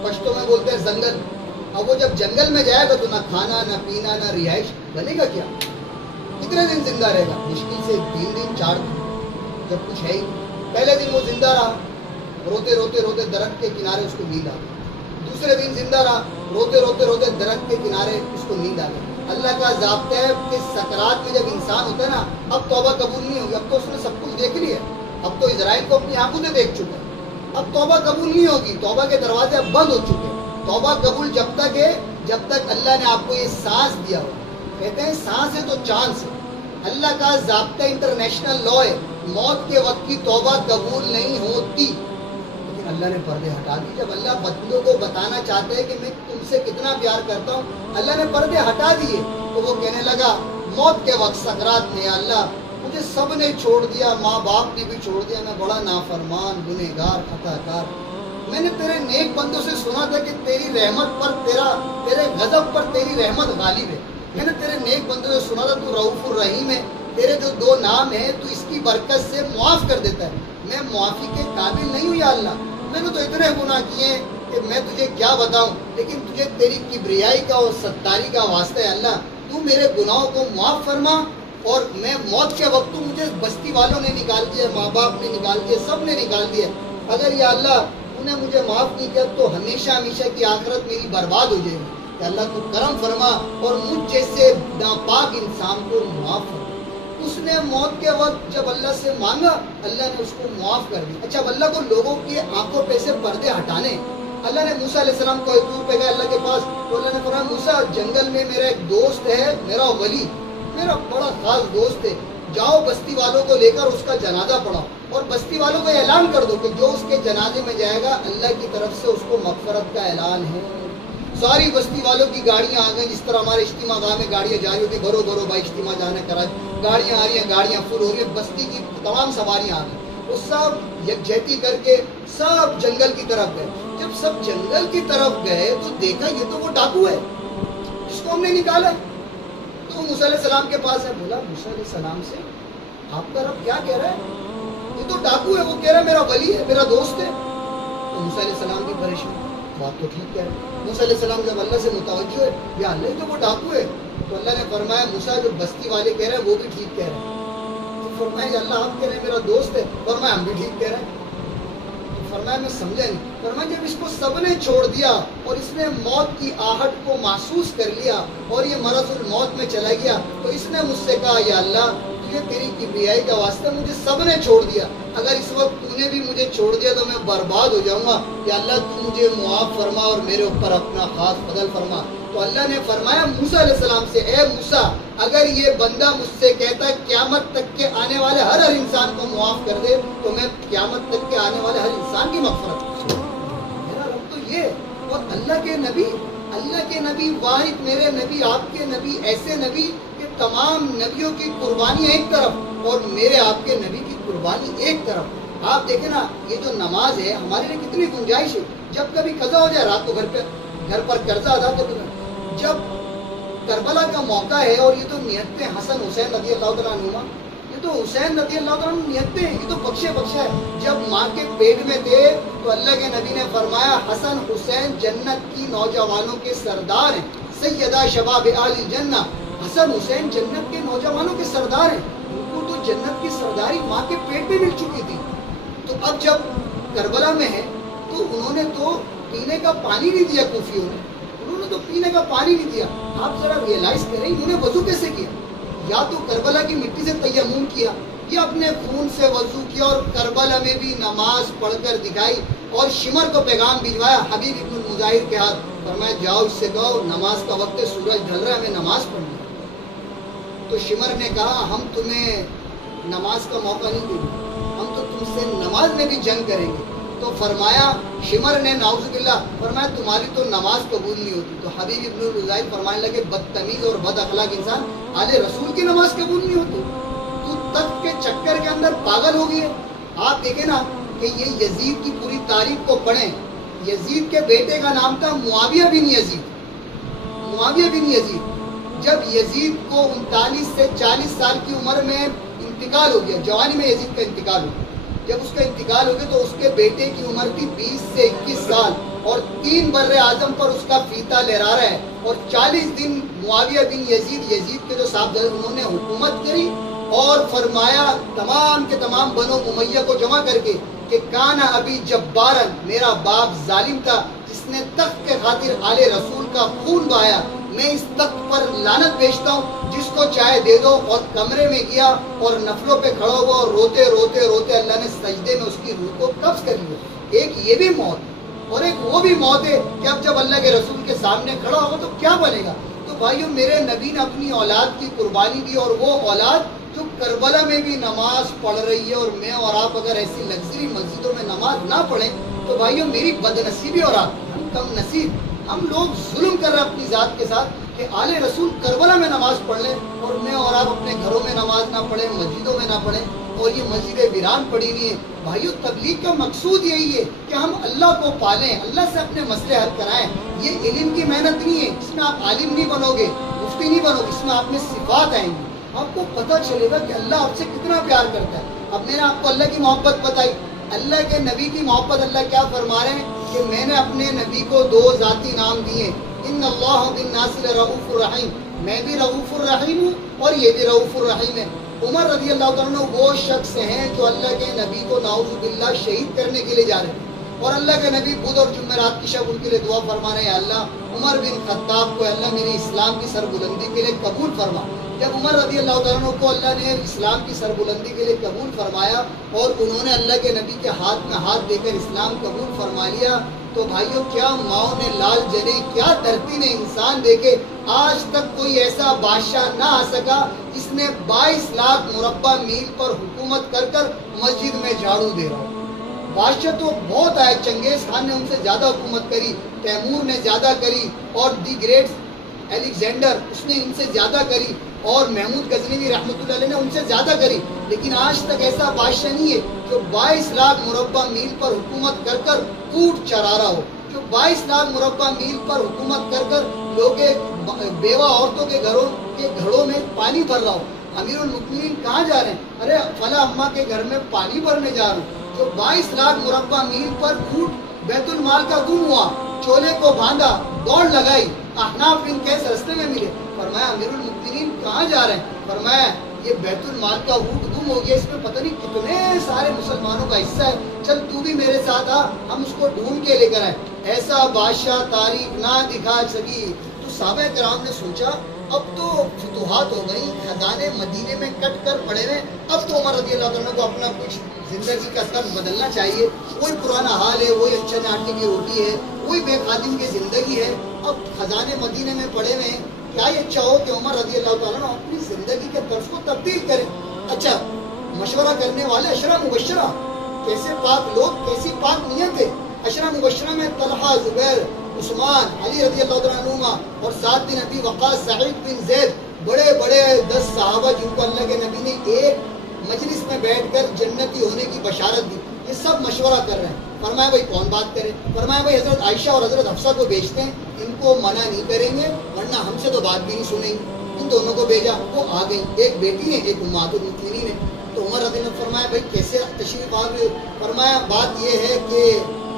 پشتوں میں بولتے ہیں زنگل۔ اب وہ جب جنگل میں جائے گا تو نہ کھانا نہ پینا نہ رہائش، بنے گا کیا؟ کتنے دن زندہ رہے گا؟ مشکل سے 3 دن 4 دن، جب کچھ ہے ہی۔ پہلے دن وہ زندہ رہا، روتے روتے روتے درخت کے کنارے اس کو نیند آ گئی۔ دوسرے دن زندہ رہا، روتے روتے روتے درخت کے کنارے اس کو نیند آ گئی۔ اللہ کا ضابطہ ہے کہ سکرات میں جب انسان ہوتا ہے نا، اب توبہ قبول نہیں ہوگی، اب تو اس نے سب کچھ دیکھ لیا، اب تو اسرائیل کو اپنی آنکھوں سے دیکھ چکا ہے، اب توبہ قبول نہیں ہوگی، توبہ کے دروازے اب بند ہو چکے ہیں۔ توبہ قبول جب تک ہے جب تک اللہ نے آپ کو یہ سانس دیا ہو۔ کہتے ہیں سانس ہے تو چانس ہے، اللہ کا ضابطہ انٹرنیشنل لا ہے، موت کے وقت کی توبہ قبول نہیں ہوتی، لیکن اللہ نے پردے ہٹا دی۔ جب اللہ بندوں کو بتانا چاہتے ہیں کہ میں تم سے کتنا پیار کرتا ہوں، اللہ نے پردے ہٹا دیے، تو وہ کہنے لگا موت کے وقت سکرات میں، اللہ مجھے سب نے چھوڑ دیا، ماں باپ نے بھی چھوڑ دیا، میں بڑا نافرمان گنہگار خطا کار، میں نے تیرے نیک بندوں سے سنا تھا کہ تیری رحمت پر تیرے غضب پر تیری رحمت غالب ہے، میں نے تیرے نیک بندوں سے سنا تھا تو رؤوف الرحیم ہے، تیرے جو 2 نام ہیں تو اس کی برکت سے معاف کر دیتا ہے، میں معافی کے قابل نہیں ہوں یا اللہ، میں نے تو اتنے گناہ کیے ہیں کہ میں تجھے کیا بتاؤں، لیکن تجھے تیری کبریائی کا اور ستاری کا واسطہ ہے اللہ، تو میرے گناہوں کو معاف فرما، اور میں موت کے وقت تو مجھے بستی والوں نے نکال دیا، ماں باپ نے نکال دیا، سب نے نکال دیا، اگر یا اللہ تو نے مجھے معاف نہیں کیا تو ہمیشہ ہمیشہ کی آخرت میری برباد ہو جائے گی، کہ اللہ تو کرم فرما اور مجھ جیسے ناپاک انسان کو معاف فرما۔ اس نے موت کے وقت جب اللہ سے مانگا، اللہ نے اس کو معاف کر دیا۔ اچھا، اب اللہ کو لوگوں کی آنکھوں پہ سے پردے ہٹانے، اللہ نے موسیٰ علیہ السلام کو ایک دور پہ گئے اللہ کے پاس، تو اللہ نے فرمایا موسیٰ جنگل میں میرا ایک دوست ہے، میرا ولی، میرا بڑا خاص دوست ہے، جاؤ بستی والوں کو لے کر اس کا جنازہ پڑھاؤ، اور بستی والوں کو اعلان کر دو کہ جو اس کے جنازے میں جائے گا اللہ کی طرف سے اس کو مغفرت کا اعلان ہے۔ ساری بستی والوں کی گاڑیاں آ گئیں، جس طرح ہمارے اجتماع گاہ میں گاڑیاں جا رہی ہوتی، بھرو بھرو بھائی اجتماع جانا کراچی، گاڑیاں آ رہی ہیں، گاڑیاں فل ہو رہی ہیں، بستی کی تمام سواریاں آ گئیں، وہ سب یکجہتی کر کے سب جنگل کی طرف گئے۔ جب سب جنگل کی طرف گئے تو دیکھا یہ تو وہ ڈاکو ہے جس کو ہم نے نکالا ہے۔ تو موسیٰ علیہ السلام کے پاس ہے، بولا موسیٰ علیہ السلام سے آپ کا رب کیا کہہ رہا ہے؟ یہ تو ڈاکو ہے، وہ کہہ رہا ہے میرا ولی ہے، میرا دوست ہے۔ تو موسیٰ علیہ السلام بھی پریشان، بات تو ٹھیک کہہ رہا ہے۔ موسیٰ علیہ السلام جب اللہ سے متوجہ ہے، یا اللہ تو وہ ڈاکو ہے، تو اللہ نے فرمایا موسیٰ جو بستی والے کہہ رہے ہیں وہ بھی ٹھیک کہہ رہے ہیں۔ تو فرمایا کہ اللہ آپ کہہ رہے ہیں میرا دوست ہے، فرمایا ہم بھی ٹھیک کہہ رہے ہیں۔ فرمایا میں سمجھا نہیں۔ فرمایا جب اس کو سب نے چھوڑ دیا اور اس نے موت کی آہٹ کو محسوس کر لیا اور یہ مرض الموت میں چلا گیا، تو اس نے مجھ سے کہا یا اللہ تجھے تیری کبریائی کا واسطہ مجھے سب نے چھوڑ دیا، اگر اس وقت تو نے بھی مجھے چھوڑ دیا تو میں برباد ہو جاؤں گا، یا اللہ تو مجھے معاف فرما اور میرے اوپر اپنا خاص فضل فرما۔ تو اللہ نے فرمایا موسیٰ علیہ السلام سے، اے موسیٰ اگر یہ بندہ مجھ سے کہتا قیامت تک کے آنے والے ہر انسان کو معاف کر دے تو میں قیامت تک کے آنے والے ہر انسان کی مغفرت کروں۔ میرا رب تو یہ، اور اللہ کے نبی واحد میرے نبی، آپ کے نبی ایسے نبی کہ تمام نبیوں کی قربانی ایک طرف اور میرے آپ کے نبی کی قربانی ایک طرف۔ آپ دیکھیں نا یہ جو نماز ہے ہمارے لیے کتنی گنجائش ہے، جب کبھی قضا ہو جائے رات کو گھر پر قرضہ ادا کر دیں، جب کربلا کا موقع ہے اور یہ تو نیتیں حسن حسین رضی اللہ تعالیٰ عنہما، یہ تو حسین رضی اللہ تعالیٰ عنہ نیتیں، یہ تو بخشا ہے۔ جب ماں کے پیٹ میں تھے تو اللہ کے نبی نے فرمایا حسن حسین جنت کی نوجوانوں کے سردار ہیں، سیدہ شباب اہل الجنہ، حسن حسین جنت کے نوجوانوں کے سردار ہیں، ان کو تو جنت کی سرداری ماں کے پیٹ میں مل چکی تھی۔ تو اب جب کربلا میں ہے تو انہوں نے تو پینے کا پانی نہیں دیا، کوفیوں نے انہوں نے تو پینے کا پانی نہیں دیا۔ آپ ذرا ریئلائز کریں انہوں نے وضو کیسے کیا؟ یا تو کربلا کی مٹی سے تیمم کیا یا اپنے خون سے وضو کیا اور کربلا میں بھی نماز پڑھ کر دکھائی اور شمر کو پیغام بھجوایا حبیب ابن المظاہر کے ہاتھ، فرمایا جاؤ اس سے کہو نماز کا وقت ہے، سورج ڈھل رہا ہے، ہمیں نماز پڑھنی ہے۔ تو شمر نے کہا ہم تمہیں نماز کا موقع نہیں دیں گے، ہم تو تم سے نماز میں بھی جنگ کریں گے۔ تو فرمایا شمر نے نعوذ باللہ فرمایا تمہاری تو نماز قبول نہیں ہوتی۔ تو حبیب ابن المظاہر فرمانے لگے بدتمیز اور بد اخلاق انسان، آل رسول کی نماز قبول نہیں ہوتی، تو تخت کے چکر کے اندر پاگل ہو گئی ہے۔ آپ دیکھیں نا کہ یہ یزید کی پوری تاریخ کو پڑھیں، یزید کے بیٹے کا نام تھا معاویہ بن یزید، معاویہ بن یزید۔ جب یزید کو 39 سے 40 سال کی عمر میں انتقال ہو گیا، جوانی میں یزید کا انتقال ہو گیا، جب اس کا انتقال ہو گیا تو اس کے بیٹے کی عمر تھی 20 سے 21 سال اور 3 بر اعظم پر اس کا فیتا لہرا رہا ہے، اور 40 دن معاویہ بن یزید کے جو صاحبزادے انہوں نے حکومت کری اور فرمایا تمام کے تمام بنو امیہ کو جمع کر کے کہ کانا ابی جبارن، میرا باپ ظالم تھا جس نے تخت کے خاطر آل رسول کا خون بہایا، میں اس تخت پر لعنت بھیجتا ہوں، جس کو چاہے دے دو۔ اور کمرے میں گیا اور نفلوں پہ کھڑا ہوا اور روتے روتے روتے اللہ نے سجدے میں اس کی روح کو قبض کر لیا۔ ایک یہ بھی موت اور ایک وہ بھی موت ہے کہ اب جب اللہ کے رسول کے سامنے کھڑا ہوگا تو کیا بنے گا۔ تو بھائیو میرے نبی نے اپنی اولاد کی قربانی دی، اور وہ اولاد جو کربلا میں بھی نماز پڑھ رہی ہے، اور میں اور آپ اگر ایسی لگژری مسجدوں میں نماز نہ پڑھیں تو بھائیو میری بد نصیبی اور آپ ہم کم نصیب، ہم لوگ ظلم کر رہے ہیں اپنی ذات کے ساتھ کہ آل رسول کربلا میں نماز پڑھ لیں اور میں اور آپ اپنے گھروں میں نماز نہ پڑھیں، مسجدوں میں نہ پڑھیں، اور یہ مسجدیں ویران پڑی ہوئی ہیں۔ بھائیو تبلیغ کا مقصود یہی ہے کہ ہم اللہ کو پالیں، اللہ سے اپنے مسئلے حل کرائیں۔ یہ علم کی محنت نہیں ہے، اس میں آپ عالم نہیں بنو گے، مفتی نہیں بنو گے، اس میں آپ میں صفات آئیں گی، آپ کو پتہ چلے گا کہ اللہ آپ سے کتنا پیار کرتا ہے۔ اب میں نے آپ کو اللہ کی محبت بتائی، اللہ کے نبی کی محبت اللہ کیا فرما رہے ہیں کہ میں نے اپنے نبی کو 2 ذاتی نام دیے، ان اللہ بالناس لرؤوف الرحیم، میں بھی رؤوف الرحیم ہوں اور یہ بھی رؤوف الرحیم ہے۔ عمر رضی اللہ تعالیٰ عنہ وہ شخص ہیں جو اللہ کے نبی کو نعوذ باللہ شہید کرنے کے لیے جا رہے ہیں، اور اللہ کے نبی بدھ اور جمعرات کی شب ان کے لیے دعا فرما رہے ہیں، اللہ عمر بن خطاب کو اللہ میری اسلام کی سربلندی کے لیے قبول فرما۔ جب عمر رضی اللہ تعالیٰ عنہ کو اللہ نے اسلام کی سربلندی کے لیے قبول فرمایا اور انہوں نے اللہ کے نبی کے ہاتھ میں ہاتھ دے کر اسلام قبول فرما لیا، تو بھائیو کیا ماؤں نے لال جلی، کیا دھرتی نے انسان دیکھے، آج تک کوئی ایسا بادشاہ نہ آ سکا جس نے 22 لاکھ مربع میل پر حکومت کر کر مسجد میں جھاڑو دے رہا ہو۔ بادشاہ تو بہت آئے، چنگیز خان نے ان سے زیادہ حکومت کری، تیمور نے زیادہ کری، اور دی گریٹ الیگزینڈر اس نے ان سے زیادہ کری، اور محمود غزنوی رحمۃ اللہ علیہ نے ان سے زیادہ کری، لیکن آج تک ایسا بادشاہ نہیں ہے جو 22 لاکھ مربع میل پر حکومت کر کر اونٹ چرا رہا ہو، جو 22 لاکھ مربع میل پر حکومت کر کر لوگ بیوہ عورتوں کے گھروں میں پانی بھر رہا ہو۔ امیر المؤمنین کہاں جا رہے ہیں؟ ارے فلاں اماں کے گھر میں پانی بھرنے جا رہا ہوں۔ جو 22 لاکھ مربع میل پر اونٹ بیت المال کا گم ہوا، چولے کو باندھا، دوڑ لگائی، احناف بن قیس رستے میں ملے، فرمایا امیر المؤمنین کہاں جا رہے ہیں؟ فرمایا یہ بیت المال کا اونٹ گم ہو گیا، اس میں پتہ نہیں کتنے سارے مسلمانوں کا حصہ ہے، چل تو بھی میرے ساتھ آ، ہم اس کو ڈھونڈ کے لے کر آئے۔ ایسا بادشاہ تاریخ نہ دکھا سکی۔ تو صحابہ کرام نے سوچا اب تو فتوحات ہو گئی، خزانے مدینے میں کٹ کر پڑے ہوئے، اب تو عمر رضی اللہ عنہ کو اپنا کچھ زندگی کا طرز بدلنا چاہیے، وہی پرانا حال ہے، وہی اچھے آٹے کی روٹی ہے، وہی بے خادم کی زندگی ہے، اب خزانے مدینے میں پڑے ہوئے ہیں، کیا یہ اچھا ہو کہ عمر رضی اللہ تعالیٰ عنہ اپنی زندگی کے طرز کو تبدیل کریں۔ اچھا مشورہ کرنے والے عشرہ مبشرہ، کیسے پاک لوگ، کیسی پاک نیت ہے۔ عشرہ مبشرہ میں طلحہ، زبیر، عثمان، علی رضی اللہ عنہما اور سعد بن ابی وقاص، سعید بن زید، بڑے بڑے 10 صحابہ جن کو اللہ کے نبی نے ایک مجلس میں بیٹھ کر جنتی ہونے کی بشارت دی، یہ سب مشورہ کر رہے ہیں۔ فرمایا بھائی کون بات کرے؟ فرمایا بھائی حضرت عائشہ اور حضرت حفصہ کو بھیجتے ہیں، ان کو منع نہیں کریں گے ورنہ ہم سے تو بات بھی نہیں سنیں گے۔ ان دونوں کو بھیجا، وہ آ گئی، ایک بیٹی ہے ایک امہات المؤمنین ہے۔ تو عمر رضی اللہ عنہ فرمایا بھائی کیسے تشریف آ گئے؟ فرمایا بات یہ ہے کہ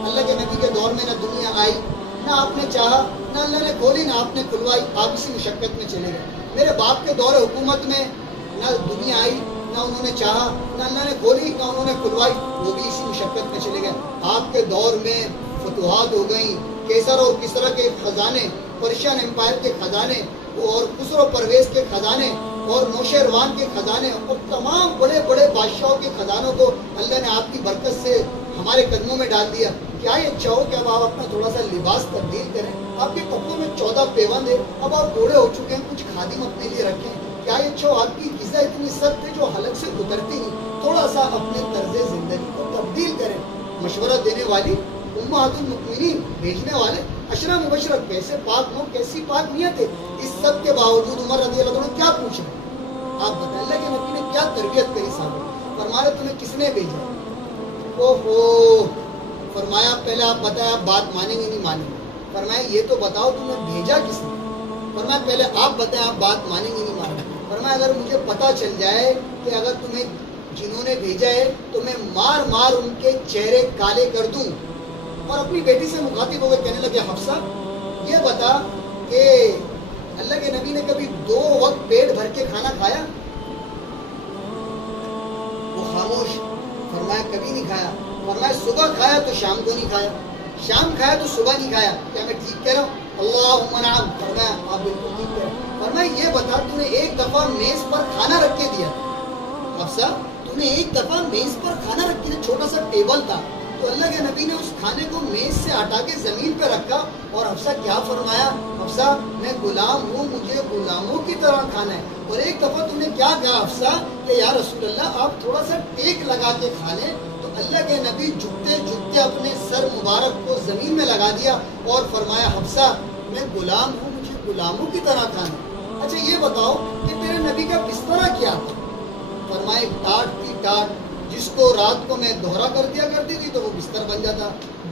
اللہ کے نبی کے دور میں نہ دنیا آئی، نہ آپ نے چاہا، نہ اللہ نے کھولی، نہ آپ نے کھلوائی، آپ اسی مشقت میں چلے گئے۔ میرے باپ کے دور حکومت میں نہ دنیا آئی، نہ انہوں نے چاہا، نہ اللہ نے کھولی، نہ انہوں نے کھلوائی، وہ بھی اسی مشقت میں چلے گئے۔ آپ کے دور میں فتوحات ہو گئیں، کیسر اور کسرا کے خزانے، پرشین امپائر کے خزانے، اور خسرو پرویز کے خزانے، اور نوشیروان کے خزانے، اور تمام بڑے بڑے بادشاہوں کے خزانوں کو اللہ نے آپ کی برکت سے ہمارے قدموں میں ڈال دیا۔ کیا یہ اچھا ہو کہ اب آپ اپنا تھوڑا سا لباس تبدیل کریں؟ آپ کے کپڑوں میں 14 پیوند ہے، اب آپ بوڑھے ہو چکے ہیں، کچھ خادم اپنے لیے رکھیں۔ کیا یہ اچھا ہو؟ آپ کی غذا اتنی سخت ہے جو حلق سے اترتی نہیں، تھوڑا سا اپنے طرز زندگی کو تبدیل کریں۔ مشورہ دینے والی امہات المؤمنین، بھیجنے والے عشرہ مبشرہ، کیسے پاک لوگ، کیسی پاک نیت ہے۔ اس سب کے باوجود عمر رضی اللہ عنہ کیا پوچھ رہے ہیں؟ آپ بتائیں اللہ کے نبی نے کیا تربیت کری صاحب؟ فرمایا تمہیں کس نے بھیجا؟ اوہو، فرمایا پہلے آپ بتائیں آپ بات مانیں گے نہیں مانیں گے؟ فرمایا یہ تو بتاؤ تمہیں بھیجا کس نے؟ فرمایا پہلے آپ بتائیں آپ بات مانیں گے نہیں مانیں گے؟ فرمایا اگر مجھے پتہ چل جائے کہ اگر تمہیں جنہوں نے بھیجا ہے تو میں مار مار ان کے چہرے کالے کر دوں۔ اور اپنی بیٹی سے مخاطب ہو گئے، کہنے لگے حفصہ یہ بتا کہ اللہ کے نبی نے کبھی 2 وقت پیٹ بھر کے کھانا کھایا؟ وہ خاموش۔ فرمایا کبھی نہیں کھایا۔ فرمایا صبح کھایا تو شام کو نہیں کھایا، شام کھایا تو صبح نہیں کھایا، کیا میں ٹھیک کہہ رہا ہوں؟ اللہم نعم۔ فرمایا آپ بالکل ٹھیک کہہ رہے ہیں۔ فرمایا یہ بتا تو نے ایک دفعہ میز پر کھانا رکھ کے دیا؟ حفصہ تو نے ایک دفعہ میز پر کھانا رکھ کے دیا، چھوٹا سا ٹیبل تھا تو اللہ کے نبی نے اس کھانے کو میز سے ہٹا کے زمین پہ رکھا، اور حفصہ کیا فرمایا؟ حفصہ میں غلام ہوں، مجھے غلاموں کی طرح کھانا ہے۔ اور ایک دفعہ تم نے کیا کہا حفصہ کہ یا رسول اللہ آپ تھوڑا سا ٹیک لگا کے کھا لیں، تو اللہ کے نبی جھکتے جھکتے اپنے سر مبارک کو زمین میں لگا دیا اور فرمایا حفصہ میں غلام ہوں، مجھے غلاموں کی طرح کھانا ہے۔ اچھا یہ بتاؤ کہ تیرے نبی کا بسترا کیا تھا؟ فرمایا ٹاٹ کی ٹاٹ، جس کو رات کو میں دوہرا کر دیا کرتی تھی تو وہ بستر بن جاتا،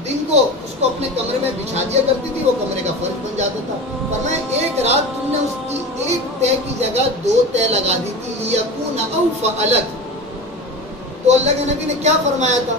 دن کو اس کو اپنے کمرے میں بچھا دیا کرتی تھی، وہ کمرے کا فرش بن جاتا تھا۔ فرمایا ایک رات تم نے اس کی ایک تے کی جگہ 2 تے لگا دی تھی، لیکون او فعلت۔ تو اللہ کے نبی نے کیا فرمایا تھا؟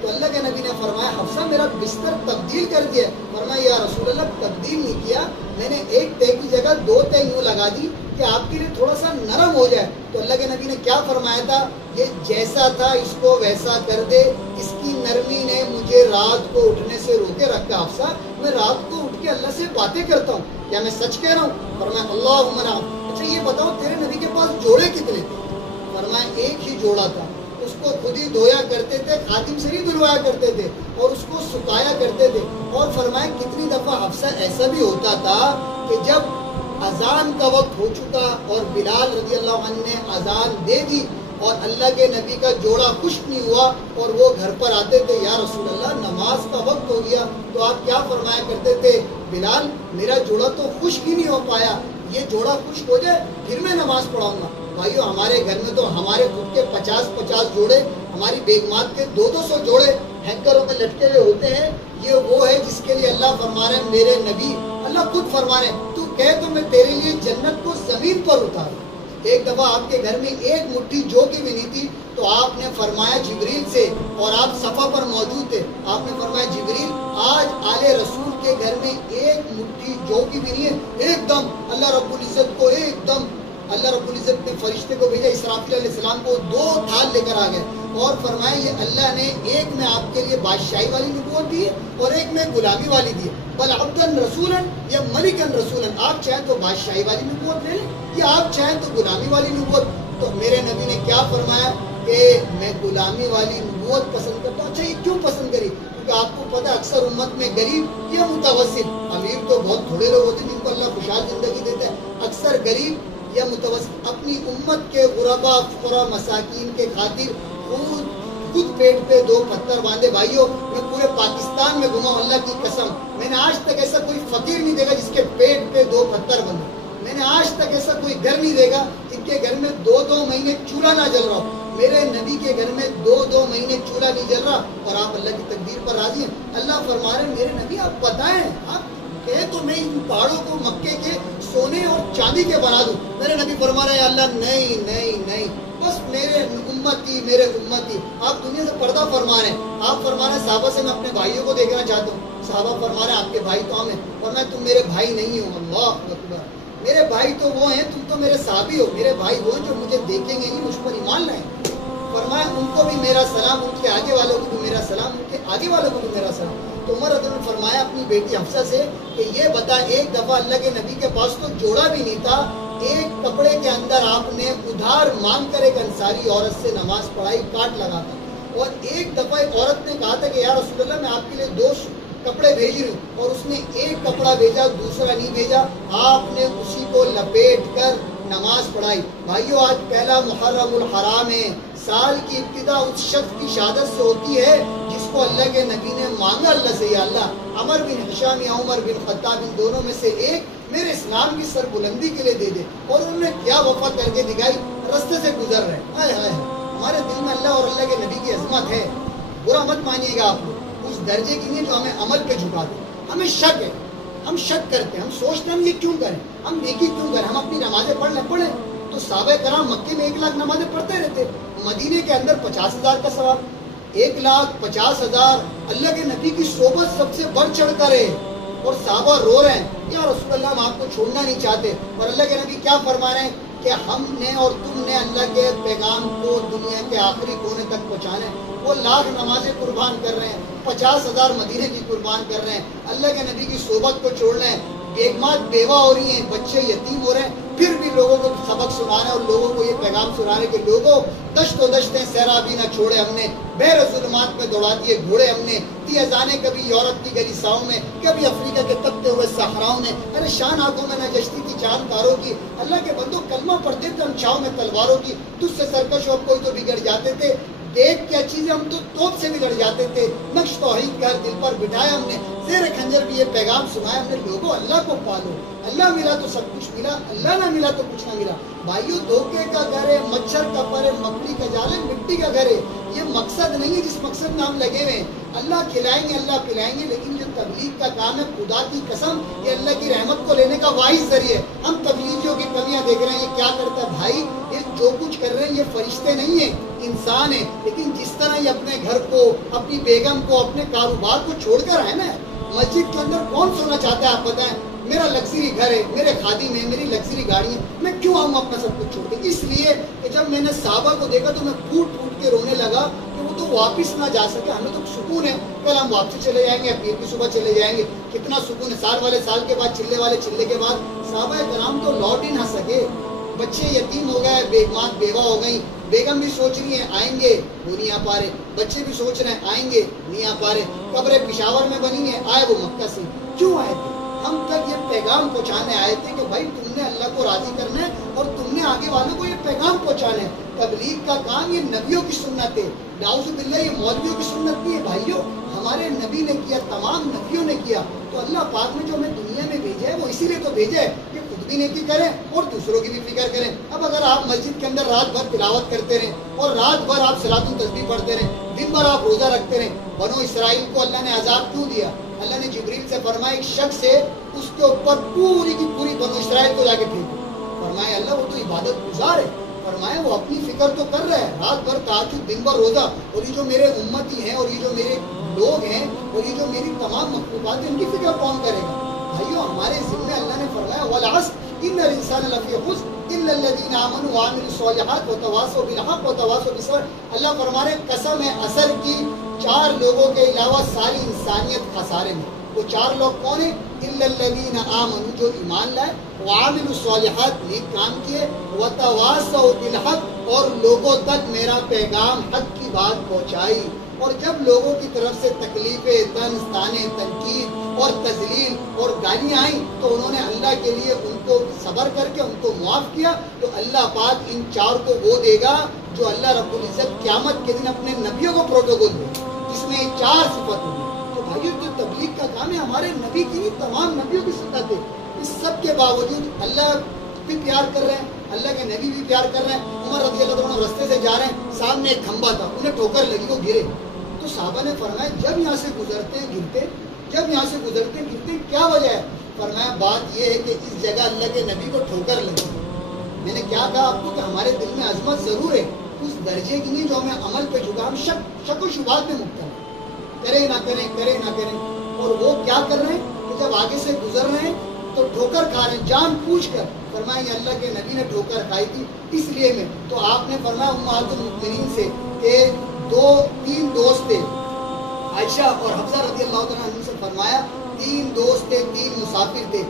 تو اللہ کے نبی نے فرمایا حفصہ میرا بستر تبدیل کر دیا۔ فرمایا یا رسول اللہ تبدیل نہیں کیا، میں نے ایک تے کی جگہ 2 تے یوں لگا دی کہ آپ کے لیے تھوڑا سا نرم ہو جائے۔ تو اللہ کے نبی نے کیا فرمایا تھا؟ یہ جیسا تھا اس کو ویسا کر دے، اس کی نرمی نے مجھے رات کو اٹھنے سے روکے رکھا۔ حفصہ میں رات کو اٹھ کے اللہ سے باتیں کرتا ہوں، کیا میں سچ کہہ رہا ہوں؟ فرمایا اللہم نعم۔ اچھا یہ بتاؤ تیرے نبی کے پاس جوڑے کتنے تھے؟ فرمایا ایک ہی جوڑا تھا، اس کو خود ہی دھویا کرتے تھے، خادم سے ہی دھلوایا کرتے تھے اور اس کو سکھایا کرتے تھے۔ اور فرمایا کتنی دفعہ حفصہ ایسا بھی ہوتا تھا کہ جب اذان کا وقت ہو چکا اور بلال رضی اللہ عنہ نے اذان دے دی اور اللہ کے نبی کا جوڑا خشک نہیں ہوا اور وہ گھر پر آتے تھے، یا رسول اللہ نماز کا وقت ہو گیا، تو آپ کیا فرمایا کرتے تھے؟ بلال میرا جوڑا تو خشک ہی نہیں ہو پایا، یہ جوڑا خشک ہو جائے پھر میں نماز پڑھاؤں گا۔ بھائیو ہمارے گھر میں تو ہمارے خود کے 50 جوڑے، ہماری بیگمات کے 200 جوڑے ہینکروں میں لٹکے ہوئے ہوتے ہیں۔ یہ وہ ہے جس کے لیے اللہ فرما رہے ہیں، میرے نبی اللہ خود فرما رہے ہیں، تو کہے تو میں تیرے لیے جنت کو زمین پر اتاروں۔ ایک دفعہ آپ کے گھر میں ایک مٹھی جو کی بھی نہیں تھی، تو آپ نے فرمایا جبریل سے، اور آپ صفا پر موجود تھے، آپ نے فرمایا جبریل آج آل رسول کے گھر میں ایک مٹھی جو کی بھی نہیں ہے۔ ایک دم اللہ رب العزت کو اللہ رب العزت نے فرشتے کو بھیجا، اسرافیل علیہ السلام کو 2 تھال لے کر آ گئے اور فرمایا یہ اللہ نے ایک میں آپ کے لیے بادشاہی والی نبوت دی ہے اور ایک میں غلامی والی دی ہے، بل عبدن رسولن یا ملکن رسولن، آپ چاہیں تو بادشاہی والی نبوت لے لیں یا آپ چاہیں تو غلامی والی نبوت۔ تو میرے نبی نے کیا فرمایا کہ میں غلامی والی نبوت پسند کرتا ہوں۔ اچھا یہ کیوں پسند کری؟ کیونکہ آپ کو پتہ اکثر امت میں غریب یا متوسط، امیر تو بہت تھوڑے لوگ ہوتے ہیں جن کو اللہ خوشحال زندگی دیتا ہے، اکثر غریب یا متوسط اپنی امت کے غربا فقراء مساکین کے خاطر خود پیٹ پہ 2 پتھر باندھے۔ بھائیو میں پورے پاکستان میں گھما، اللہ کی قسم میں نے آج تک ایسا کوئی فقیر نہیں دیکھا جس کے پیٹ پہ 2 پتھر بندھے۔ میں نے آج تک ایسا کوئی گھر نہیں دیکھا جن کے گھر میں 2 مہینے چولہا نہ جل رہا ہو۔ میرے نبی کے گھر میں 2 مہینے چولہا نہیں جل رہا اور آپ اللہ کی تقدیر پر راضی ہیں۔ اللہ فرما رہے ہیں میرے نبی آپ بتائیں، آپ کہے تو میں ان پہاڑوں کو مکے کے سونے اور چاندی کے بنا دوں۔ میرے نبی فرما رہے ہیں اللہ نہیں، بس میرے امتی۔ آپ دنیا سے پردہ فرما رہے ہیں، آپ فرما رہے ہیں صحابہ سے میں اپنے بھائیوں کو دیکھنا چاہتا ہوں۔ صحابہ فرما رہے ہیں آپ کے بھائی تو ہم ہیں، اور میں تم میرے بھائی نہیں ہو۔ اللہ اکبر، میرے بھائی تو وہ ہیں، تم تو میرے صحابی ہو۔ میرے بھائی وہ جو مجھے دیکھیں گے نہیں، مجھ پر ایمان لائیں۔ فرمایا ان کو بھی میرا سلام، ان کے آگے والوں کو بھی میرا سلام، ان کے آگے والوں کو بھی میرا سلام۔ تو عمر رضی اللہ عنہ نے فرمایا اپنی بیٹی حفصہ سے کہ یہ بتا، ایک دفعہ اللہ کے نبی کے پاس تو جوڑا بھی نہیں تھا، ایک کپڑے کے اندر آپ نے ادھار مانگ کر ایک انصاری عورت سے نماز پڑھائی، کاٹ لگا تھا، اور ایک دفعہ ایک عورت نے کہا تھا کہ یا رسول اللہ میں آپ کے لیے 2 کپڑے بھیج رہی ہوں، اور اس نے ایک کپڑا بھیجا، دوسرا نہیں بھیجا، آپ نے اسی کو لپیٹ کر نماز پڑھائی۔ بھائیو آج پہلا محرم الحرام ہے، سال کی ابتدا اس شخص کی شہادت سے ہوتی ہے جس کو اللہ کے نبی نے مانگا اللہ سے، یا اللہ عمر بن ہشام یا عمر بن خطاب ان دونوں میں سے ایک میرے اسلام کی سربلندی کے لیے دے دے۔ اور انہوں نے کیا وفا کر کے دکھائی، رستے سے گزر رہے ہیں۔ ہمارے دل میں اللہ اور اللہ کے نبی کی عظمت ہے، برا مت مانیے گا آپ لوگ، اس درجے کی نہیں جو ہمیں عمل پہ جھکا دے۔ ہمیں شک ہے، ہم شک کرتے ہیں، ہم سوچتے ہیں ہم یہ کیوں کریں، ہم نیکی کیوں کریں، ہم اپنی نمازیں پڑھیں۔ تو صحابہ کرام مکے میں 1 لاکھ نمازیں پڑھتے رہتے، مدینے کے اندر 50,000 کا ثواب، 1,50,000 اللہ کے نبی کی صحبت سب سے بڑھ چڑھ کر ہے۔ اور صحابہ رو رہے ہیں یا رسول اللہ ہم آپ کو چھوڑنا نہیں چاہتے، اور اللہ کے نبی کیا فرما رہے ہیں کہ ہم نے اور تم نے اللہ کے پیغام کو دنیا کے آخری کونے تک پہنچانا ہے۔ وہ 1,00,000 نمازیں قربان کر رہے ہیں، 50,000 مدینے کی قربان کر رہے ہیں، اللہ کے نبی کی صحبت کو چھوڑ رہے ہیں، بیگمات بیوہ ہو رہی ہیں، بچے یتیم ہو رہے ہیں، پھر بھی لوگوں کو سبق سنانا ہے اور لوگوں کو یہ پیغام سنانا ہے کہ لوگوں دشت و دشتیں سیرابی نہ چھوڑے ہم نے، بحر ظلمات میں دوڑا دیے گھوڑے ہم نے، دی اذانیں کبھی یورپ کی گلیساؤں میں، کبھی افریقہ کے تپتے ہوئے صحراؤں میں، ارے شان آنکھوں میں نہ جشتی تھی چاند تاروں کی، اللہ کے بندوں کلمہ پڑھتے تھے ہم چھاؤں میں تلواروں کی، تجھ سے سرکش ہو کوئی تو بگڑ جاتے تھے، دیکھ کیا چیزیں ہم تو توپ سے بھی لڑ جاتے تھے، نقش توحید کا دل پر بٹھایا ہم نے، زیر خنجر بھی یہ پیغام سنایا ہم نے، لوگوں اللہ کو پالو، اللہ ملا تو سب کچھ ملا، اللہ نہ ملا تو کچھ نہ ملا۔ بھائیو دھوکے کا گھر ہے، مچھر کا پر ہے، مکڑی کا جال ہے، مٹی کا گھر ہے، یہ مقصد نہیں ہے جس مقصد میں ہم لگے ہوئے ہیں۔ اللہ کھلائیں گے، اللہ پلائیں گے، لیکن جو تبلیغ کا کام ہے خدا کی قسم یہ اللہ کی رحمت کو لینے کا واحد ذریعہ ہے۔ ہم تبلیغیوں کی کمیاں دیکھ رہے ہیں، یہ کیا کرتا ہے بھائی، یہ جو کچھ کر رہے ہیں یہ فرشتے نہیں ہیں، انسان ہیں، لیکن جس طرح یہ اپنے گھر کو، اپنی بیگم کو، اپنے کاروبار کو چھوڑ کر آئے نا، مسجد کے اندر کون سونا چاہتا ہے آپ بتائیں؟ میرا لگژری گھر ہے، میرے خادم ہے، میری لگژری گاڑی ہے، میں کیوں آؤں اپنا سب کچھ چھوڑ کے؟ اس لیے کہ جب میں نے صحابہ کو دیکھا تو میں پھوٹ پھوٹ کے رونے لگا کہ وہ تو واپس نہ جا سکے، ہمیں تو سکون ہے، کل ہم واپسی چلے جائیں گے، پیر کی صبح چلے جائیں گے، کتنا سکون ہے، سال والے سال کے بعد، چلے والے چلے کے بعد۔ صحابہ کرام تو لوٹ ہی نہ سکے، بچے یتیم ہو گئے، بیگمات بیوہ ہو گئی، بیگم بھی سوچ رہی ہیں آئیں گے، وہ نہیں آ پا رہے، بچے بھی سوچ رہے ہیں آئیں گے، نہیں آ پا رہے، قبریں پشاور میں بنی ہیں، آئے وہ مکہ سے، کیوں آئے تھے؟ ہم تک یہ پیغام پہنچانے آئے تھے کہ بھائی تم نے اللہ کو راضی کرنا ہے اور تم نے آگے والوں کو یہ پیغام پہنچانا ہے. تبلیغ کا کام یہ نبیوں کی سنت ہے. نعوذ باللہ یہ مولویوں کی سنت نہیں ہے بھائیوں. ہمارے نبی نے کیا, تمام نبیوں نے کیا. تو اللہ پاک نے جو ہمیں دنیا میں بھیجا ہے وہ اسی لیے تو بھیجا ہے کہ خود بھی نیکی کریں اور دوسروں کی بھی فکر کریں. اب اگر آپ مسجد کے اندر رات بھر تلاوت کرتے رہیں اور رات بھر آپ صلاۃ التسبیح پڑھتے رہیں, دن بھر آپ روزہ رکھتے رہیں, بنو اسرائیل کو اللہ نے عذاب کیوں دیا؟ اللہ نے جبریل سے فرمایا ایک شخص سے اس کے اوپر پوری کی پوری بنو اسرائیل کو جا کے پھینکو. فرمایا اللہ وہ تو عبادت گزار ہے. فرمایا وہ اپنی فکر تو کر رہا ہے, رات بھر تہجد, دن بھر روزہ, اور یہ جو میرے امتی ہیں اور یہ جو میرے لوگ ہیں اور یہ جو میری تمام مخلوقات ہیں ان کی فکر کون کرے گا؟ بھائیو ہمارے ذمہ اللہ نے فرمایا والعصر ان الانسان لفی خسر الا الذین آمنوا وعملوا الصالحات وتواصوا بالحق وتواصوا بالصبر. اللہ فرما رہے قسم ہے عصر کی, 4 لوگوں کے علاوہ ساری انسانیت خسارے میں. وہ 4 لوگ کون ہیں؟ الا الذین آمنوا جو ایمان لائے, وعملوا الصالحات نیک کام کیے, وتواصوا بالحق اور لوگوں تک میرا پیغام حق کی بات پہنچائی. اور جب لوگوں کی طرف سے تکلیفیں, طنز, طعنے, تنقید اور تذلیل اور گالیاں آئیں تو انہوں نے اللہ کے لیے ان کو صبر کر کے ان کو معاف کیا. تو اللہ پاک ان 4 کو وہ دے گا جو اللہ رب العزت قیامت کے دن اپنے نبیوں کو پروٹوکول دے, جس میں 4 صفت ہوگی. تو بھائیو جو تبلیغ کا کام ہے ہمارے نبی کی نہیں, تمام نبیوں کی سنت ہے. اس سب کے باوجود اللہ بھی پیار کر رہے ہیں, اللہ کے نبی بھی پیار کر رہے ہیں. عمر رضی اللہ عنہ رستے سے جا رہے ہیں, سامنے ایک کھمبا تھا, انہیں ٹھوکر لگی, وہ گرے. تو صحابہ نے فرمایا جب یہاں سے گزرتے ہیں گرتے, جب یہاں سے گزرتے ہیں گرتے, کیا وجہ ہے؟ فرمایا بات یہ ہے کہ اس جگہ اللہ کے نبی کو ٹھوکر لگی. میں نے کیا کہا آپ کو کہ ہمارے دل میں عظمت ضرور ہے, اس درجے کی نہیں جو ہمیں عمل پہ جھکا, ہم شک و شبہات میں مبتلا, کریں نہ کریں, کریں نہ کریں. اور وہ کیا کر رہے ہیں کہ جب آگے سے گزر رہے ہیں تو ٹھوکر کھا رہے ہیں جان پوچھ کر. فرمایا یہ اللہ کے نبی نے ٹھوکر کھائی تھی اس لیے میں. تو آپ نے فرمایا امہات المؤمنین سے کہ 2-3 دوست تھے, عائشہ اور حفصہ رضی اللہ عنہ سے فرمایا 3 دوست تھے, 3 مسافر تھے.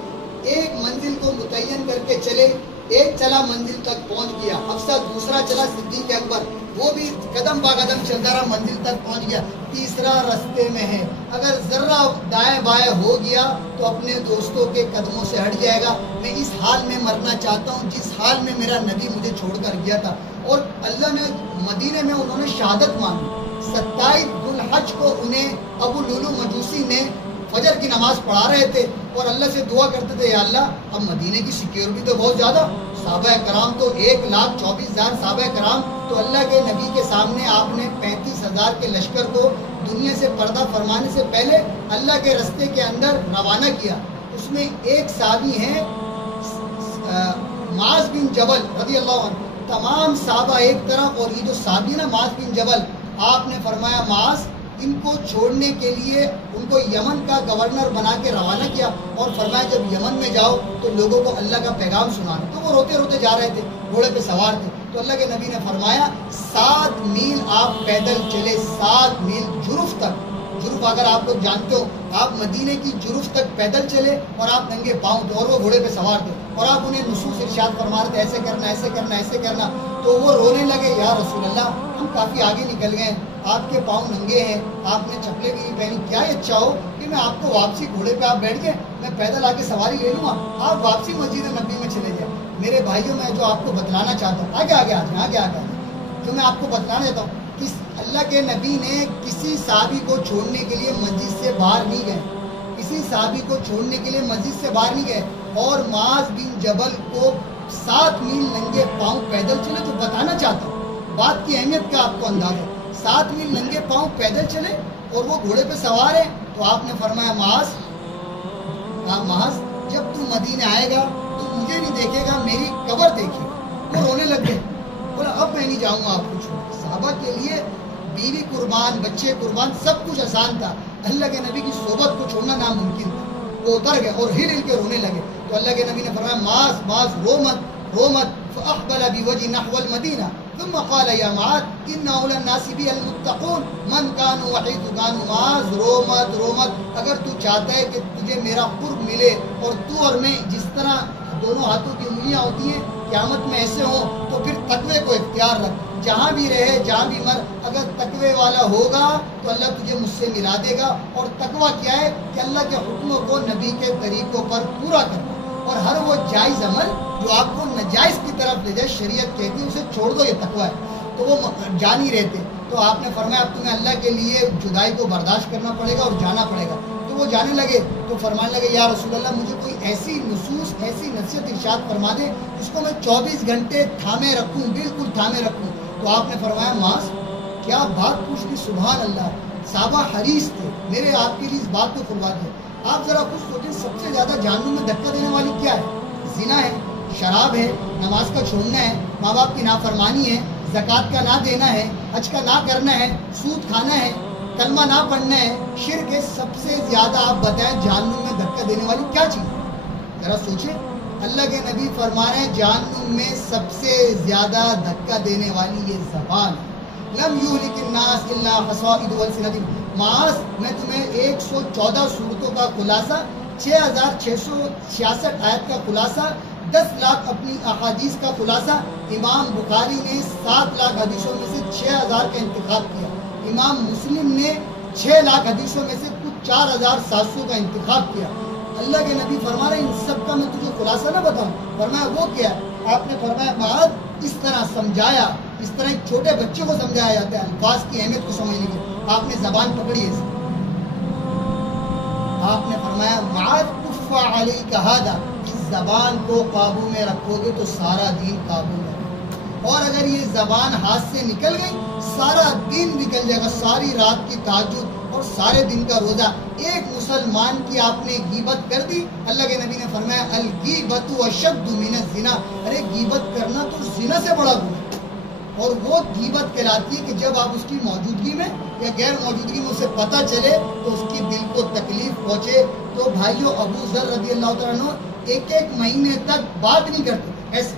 ایک منزل کو متعین کر کے چلے, ایک چلا منزل تک پہنچ گیا, حفصہ دوسرا چلا صدیق اکبر, وہ بھی قدم با قدم چلتا رہا, منزل تک پہنچ گیا, تیسرا رستے میں ہے. اگر ذرہ دائیں بائیں ہو گیا تو اپنے دوستوں کے قدموں سے ہٹ جائے گا. میں اس حال میں مرنا چاہتا ہوں جس حال میں میرا نبی مجھے چھوڑ کر گیا تھا. اور اللہ نے مدینے میں انہوں نے شہادت مانگی. 27 ذوالحج کو انہیں ابو لولو مجوسی نے فجر کی نماز پڑھا رہے تھے اور اللہ سے دعا کرتے تھے یا اللہ اب مدینے کی سیکیورٹی تو بہت زیادہ, صحابہ کرام تو 1,24,000 صحابہ کرام. تو اللہ کے نبی کے سامنے آپ نے 35,000 کے لشکر کو دنیا سے پردہ فرمانے سے پہلے اللہ کے رستے کے اندر روانہ کیا. اس میں ایک صحابی ہیں معاذ بن جبل رضی اللہ عنہ. تمام صحابہ ایک طرف اور یہ جو صحابی نا معاذ بن جبل, آپ نے فرمایا معاذ ان کو چھوڑنے کے لیے ان کو یمن کا گورنر بنا کے روانہ کیا اور فرمایا جب یمن میں جاؤ تو لوگوں کو اللہ کا پیغام سنانا. تو وہ روتے روتے جا رہے تھے, گھوڑے پہ سوار تھے. تو اللہ کے نبی نے فرمایا 7 میل آپ پیدل چلے, 7 میل جرف تک. جرف اگر آپ لوگ جانتے ہو, آپ مدینے کی جرف تک پیدل چلے اور آپ ننگے پاؤں تھے اور وہ گھوڑے پہ سوار تھے اور آپ انہیں نصوص ارشاد فرما رہے تھے ایسے کرنا ایسے کرنا ایسے کرنا. تو وہ رونے لگے یا رسول اللہ ہم کافی آگے نکل گئے, آپ کے پاؤں ننگے ہیں, آپ نے چپلے بھی نہیں پہنی, کیا اچھا ہو کہ میں آپ کو واپسی گھوڑے پہ آپ بیٹھ گئے, میں پیدل آ کے سواری لے لوں گا, آپ واپسی مسجد نبی میں چلے جائیں. میرے بھائیوں میں جو آپ کو بتلانا چاہتا ہوں, آگے آگے آ جائیں, آگے آگے جو میں آپ کو بتلانا چاہتا ہوں, کس اللہ کے نبی نے کسی صحابی کو چھوڑنے کے لیے مسجد سے باہر نہیں گئے, کسی صحابی کو چھوڑنے کے لیے مسجد سے باہر نہیں گئے. اور معاذ بن جبل کو 7 میل ننگے پاؤں پیدل چلے. تو بتانا چاہتا ہوں بات کی اہمیت کا آپ کو اندازہ, 7 میل ننگے پاؤں پیدل چلے اور وہ گھوڑے پہ سوار ہیں. تو آپ نے فرمایا معاذ جب تو مدینے آئے گا تو مجھے نہیں دیکھے گا, میری قبر دیکھے گا. وہ رونے لگ گئے, بولا اب میں نہیں جاؤں گا آپ کو چھوڑ. صحابہ کے لیے بیوی قربان, بچے قربان, سب کچھ آسان تھا, اللہ کے نبی کی صحبت کو چھوڑنا ناممکن تھا. وہ اتر گئے اور ہل کے رونے لگے. تو اللہ کے نبی نے فرمایا معاذ رو مت. فاقبل بوجه نحو المدینہ ثم قال یا معاذ ان اولى الناس بي المتقون من كانوا وحيث كانوا. معاذ رو مت. اگر تو چاہتا ہے کہ تجھے میرا قرب ملے اور تو اور میں جس طرح دونوں ہاتھوں کی انگلیاں ہوتی ہیں قیامت میں ایسے ہوں, تو پھر تقوی کو اختیار رکھ. جہاں بھی رہے جہاں بھی مر اگر تقوی والا ہوگا تو اللہ تجھے مجھ سے ملا دے گا. اور تقوی کیا ہے کہ اللہ کے حکموں کو نبی کے طریقوں پر پورا کرنا اور ہر وہ جائز عمل جو آپ کو ناجائز کی طرف لے جائے شریعت کہتی ہے اسے چھوڑ دو, یہ تقوی ہے. تو وہ جان ہی رہتے تو آپ نے فرمایا اب تمہیں اللہ کے لیے جدائی کو برداشت کرنا پڑے گا اور جانا پڑے گا. تو وہ جانے لگے تو فرمانے لگے یا رسول اللہ مجھے کوئی ایسی نصوص ایسی نصیحت ارشاد فرما دے جس کو میں 24 گھنٹے تھامے رکھوں, بالکل تھامے رکھوں. تو آپ نے فرمایا معاذ کیا بات پوچھ لی, سبحان اللہ. صحابہ حریص تھے, میرے آپ کے لیے اس بات کو کھلوا دیا. آپ ذرا کچھ سوچیں سب سے زیادہ جہنم میں دھکا دینے والی کیا ہے؟ زنا ہے, شراب ہے, نماز کا چھوڑنا ہے, ماں باپ کی نافرمانی ہے, زکوٰۃ کا نہ دینا ہے, حج کا نہ کرنا ہے, سود کھانا ہے, کلمہ نہ پڑھنا ہے, شرک ہے. سب سے زیادہ آپ بتائیں جہنم میں دھکا دینے والی کیا چیز ہے؟ ذرا سوچیں. اللہ کے نبی فرما رہے ہیں جہنم میں سب سے زیادہ دھکا دینے والی یہ زبان ہے. لم یہلک الناس الا حصائد السنتهم. معاذ میں تمہیں 114 صورتوں کا خلاصہ, 6666 آیت کا خلاصہ, 10 لاکھ اپنی احادیث کا خلاصہ. امام بخاری نے 7 لاکھ حدیثوں میں سے 6000 کا انتخاب کیا. امام مسلم نے 6 لاکھ حدیثوں میں سے کچھ 4700 کا انتخاب کیا. اللہ کے نبی فرما رہے ہیں ان سب کا میں تجھے خلاصہ نہ بتاؤں. فرمایا وہ کیا؟ آپ نے فرمایا معاذ اس طرح سمجھایا, اس طرح ایک چھوٹے بچے کو سمجھایا جاتا ہے الفاظ کی اہمیت کو سمجھنے کے. آپ نے زبان پکڑی ہے, آپ نے فرمایا معاذ کف علیک ھذا, اس زبان کو قابو میں رکھو گے تو سارا دین قابو میں رہے. اور اگر یہ زبان ہاتھ سے نکل گئی سارا دین نکل جائے گا. ساری رات کی تہجد اور سارے دن کا روزہ. ایک مسلمان کی آپ نے غیبت کر دی, اللہ کے نبی نے فرمایا الغیبۃ اشد من الزنا. ارے غیبت کرنا تو زنا سے بڑا گناہ ہے. اور وہ غیبت کہلاتی ہے کہ جب آپ اس کی موجودگی میں یا غیر موجودگی میں اسے پتہ چلے تو اس کی دل کو تکلیف پہنچے. تو بھائیو ابو ذر رضی اللہ تعالیٰ عنہ ایک مہینے تک بات نہیں کرتے, ایسے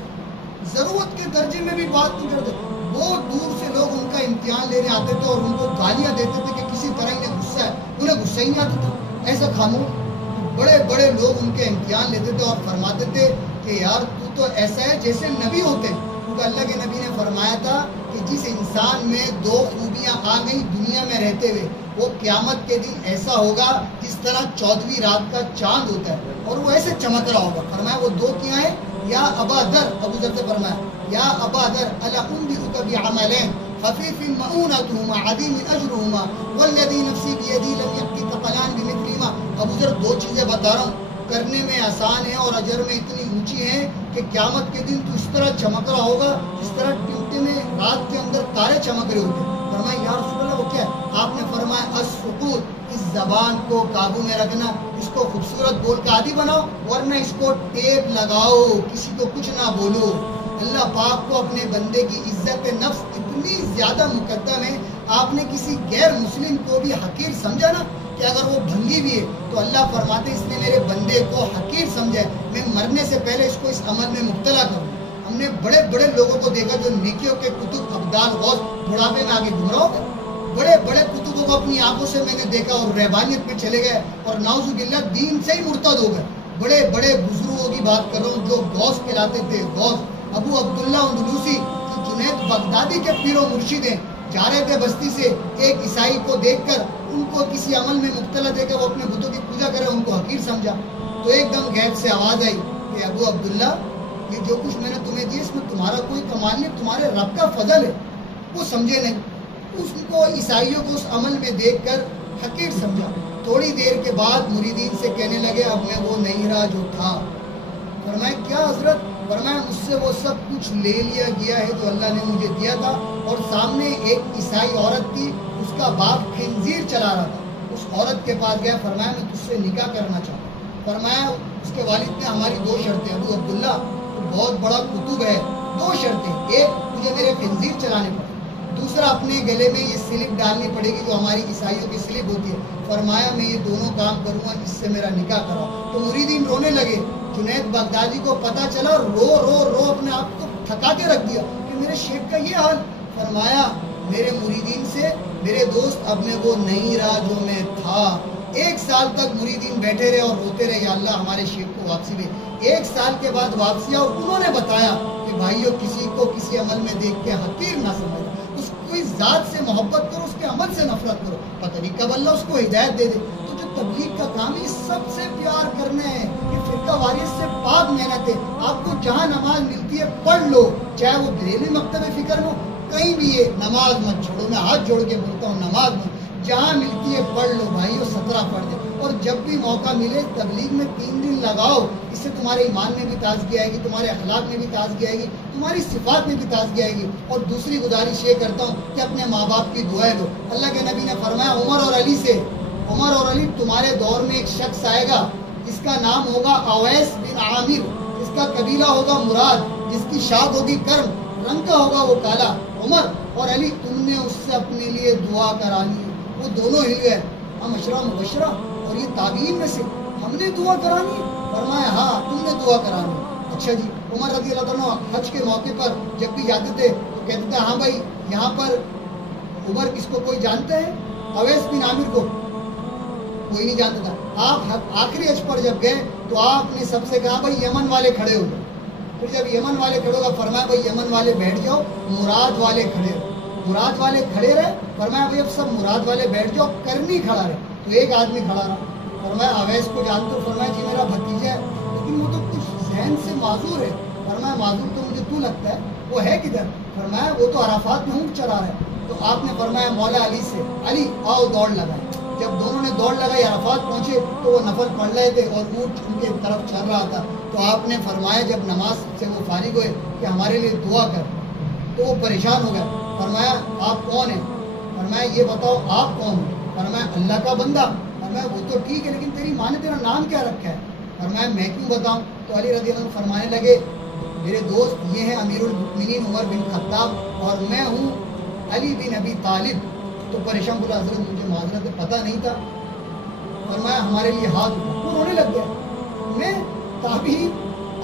ضرورت کے درجے میں بھی بات نہیں کرتے. بہت دور سے لوگ ان کا امتحان لینے آتے تھے اور ان کو گالیاں دیتے تھے کہ کسی طرح انہیں غصہ ہے, انہیں غصہ ہی نہیں آتا تھا. ایسا خاموش بڑے بڑے لوگ ان کے امتحان لیتے تھے اور فرماتے تھے کہ یار تو ایسا ہے جیسے نبی ہوتے ہیں. کیونکہ اللہ کے نبی نے فرمایا تھا کہ جس انسان میں 2 خوبیاں آ گئی دنیا میں رہتے ہوئے وہ قیامت کے دن ایسا ہوگا جس طرح 14ویں رات کا چاند ہوتا ہے اور وہ ایسے چمک رہا ہوگا. فرمایا وہ 2 کیا ہیں؟ یا ابا ذر, ابو ذر سے فرمایا یا ابا ذر الا انبئک بعملین خفیف مؤونتهما عظیم اجرهما والذی نفسی بیدی لم یأتی ثقلان بمثلهما. ابو ذر 2 چیزیں بتا رہا ہوں, کرنے میں آسان ہے اور اجر میں اتنی اونچی ہیں کہ قیامت کے دن تو اس طرح چمک رہا ہوگا جس طرح ٹمٹے میں رات کے اندر تارے چمک رہے ہوتے. فرمایا یا رسول اللہ وہ کیا ہے؟ آپ نے فرمایا السکوت, اس زبان کو قابو میں رکھنا, اس کو خوبصورت بول کا عادی بناؤ ورنہ اس کو ٹیپ لگاؤ, کسی کو کچھ نہ بولو. اللہ پاک کو اپنے بندے کی عزت نفس اتنی زیادہ مقدم ہے. آپ نے کسی غیر مسلم کو بھی حقیر سمجھا نا کہ اگر وہ بھنگی بھی ہے تو اللہ فرماتے اس نے میرے بندے کو حقیر سمجھا ہے, میں مرنے سے پہلے اس کو اس عمل میں مبتلا کروں. ہم نے بڑے بڑے لوگوں کو دیکھا جو نیکیوں کے کتب ابدال غوث بڑھاپے میں آگے گھوم رہا ہوگا. بڑے بڑے کتبوں کو اپنی آنکھوں سے میں نے دیکھا اور رہبانیت میں چلے گئے اور نعوذ باللہ دین سے ہی مرتد ہو گئے. بڑے بڑے بزرگوں کی بات کر رہا ہوں جو غوث کہلاتے تھے. غوث ابو عبداللہ اندلوسی جو جنید بغدادی کے پیر و مرشد ہیں, جا رہے تھے بستی سے, ایک عیسائی کو دیکھ کر ان کو کسی عمل میں مبتلا دے کر وہ اپنے بتوں کی پوجا کرے, ان کو حقیر سمجھا. تو ایک دم غیب سے آواز آئی کہ ابو عبداللہ یہ جو کچھ میں نے تمہیں دیا اس میں تمہارا کوئی کمال نہیں, تمہارے رب کا فضل ہے. وہ سمجھے نہیں, اس کو عیسائیوں کو اس عمل میں دیکھ کر حقیر سمجھا. تھوڑی دیر کے بعد مریدین سے کہنے لگے اب میں وہ نہیں رہا جو تھا. فرمایا کیا حضرت؟ فرمایا مجھ سے وہ سب کچھ لے لیا گیا ہے جو اللہ نے مجھے دیا تھا. اور سامنے ایک عیسائی عورت تھی, اس کا باپ خنزیر چلا رہا تھا. اس عورت کے پاس گیا, فرمایا میں تجھ سے نکاح کرنا چاہتا ہوں. فرمایا اس کے والد نے ہماری 2 شرطیں, ابو عبداللہ تو بہت بڑا کتب ہے, 2 شرطیں, ایک تجھے میرے خنزیر چلانے پڑے, دوسرا اپنے گلے میں یہ سلپ ڈالنی پڑے گی جو ہماری عیسائیوں کی سلپ ہوتی ہے. فرمایا میں یہ دونوں کام کروں گا, اس سے میرا نکاح کراؤ. تو مریدین رونے لگے. جنید بغدادی کو پتہ چلا, رو رو رو اپنے آپ کو تھکا کے رکھ دیا کہ میرے شیخ کا یہ حال. فرمایا میرے مریدین سے میرے دوست اب میں وہ نہیں رہا جو میں تھا. 1 سال تک مریدین بیٹھے رہے اور روتے رہے یا اللہ ہمارے شیخ کو واپسی دے. 1 سال کے بعد واپسی اور انہوں نے بتایا کہ بھائیوں کسی کو کسی عمل میں دیکھ کے حقیر نہ سمجھنا، اس کوئی ذات سے محبت کرو، اس کے عمل سے نفرت کرو، پتہ نہیں کب اللہ اس کو ہدایت دے دے۔ تو جو تبلیغ کا کام ہے سب سے پیار کرنا ہے، یہ فرقہ واریت سے پاک محنت ہے۔ آپ کو جہاں نماز ملتی ہے پڑھ لو، چاہے وہ بریلوی مکتب فکر میں کہیں بھی ہے، نماز مت چھوڑو۔ میں ہاتھ جوڑ کے بولتا ہوں نماز مت، جہاں ملتی ہے پڑھ لو بھائیو، 17 پڑھ دے، اور جب بھی موقع ملے تبلیغ میں 3 دن لگاؤ، اس سے تمہارے ایمان میں بھی تازگی آئے گی، تمہارے اخلاق میں بھی تازگی آئے گی، تمہاری صفات میں بھی تازگی آئے گی۔ اور دوسری گزارش یہ کرتا ہوں کہ اپنے ماں باپ کی دعائیں لو۔ اللہ کے نبی نے فرمایا عمر اور علی سے، عمر اور علی تمہارے دور میں ایک شخص آئے گا جس کا نام ہوگا اویس بن عامر، جس کا قبیلہ ہوگا مراد، جس کی شاخ ہوگی کرم، رنگ کا ہوگا وہ کالا۔ عمر اور علی تم نے اس سے اپنے لیے دعا کرانی ہے۔ وہ دونوں ہل گئے، ہم اشرا مبشرہ اور یہ تابعین میں سے، ہم نے دعا کرانی ہے؟ فرمایا ہاں تم نے دعا کرانی ہے۔ اچھا جی، عمر رضی اللہ عنہ حج کے موقع پر جب بھی جاتے تھے تو کہتے تھے ہاں بھائی یہاں پر عمر کس کو کوئی جانتا ہے؟ اویس بن عامر کو کوئی نہیں جانتا تھا۔ آپ آخری حج پر جب گئے تو آپ نے سب سے کہا بھائی یمن والے کھڑے ہو گئے۔ پھر جب یمن والے کھڑے ہوگا فرمایا بھائی یمن والے بیٹھ جاؤ، مراد والے کھڑے ہو۔ مراد والے کھڑے رہے، فرمایا بھائی اب سب مراد والے بیٹھ جاؤ، کرنی کھڑا رہے۔ تو ایک آدمی کھڑا رہا، فرمایا اویس کو جانتے ہو؟ فرمایا جی میرا بھتیجا ہے، لیکن وہ تو کچھ ذہن سے معذور ہے۔ فرمایا معذور تو مجھے تو لگتا ہے، وہ ہے کدھر؟ فرمایا وہ تو عرفات میں اونٹ چرا رہا ہے۔ تو آپ نے فرمایا مولا علی سے علی آؤ دوڑ لگائے۔ جب دونوں نے دوڑ لگائی عرفات پہنچے تو وہ نفل پڑھ رہے تھے اور اونٹ ان کے طرف چل رہا تھا۔ تو آپ نے فرمایا جب نماز سے وہ فارغ ہوئے کہ ہمارے لیے دعا کر، تو وہ پریشان ہو گئے۔ فرمایا آپ کون ہیں؟ فرمایا یہ بتاؤ آپ کون ہو؟ فرمایا اللہ کا بندہ۔ فرمایا وہ تو ٹھیک ہے لیکن تیری ماں نے تیرا نام کیا رکھا ہے؟ فرمایا میں کیوں بتاؤں؟ تو علی رضی اللہ عنہ فرمانے لگے میرے دوست یہ ہیں امیر المؤمنین عمر بن خطاب اور میں ہوں علی بن ابی طالب۔ تو پریشان بولا حضرت مجھے معذرت ہے پتہ نہیں تھا۔ فرمایا ہمارے لیے ہاتھ اٹھا، وہ رونے لگ گیا۔ میں تابعین،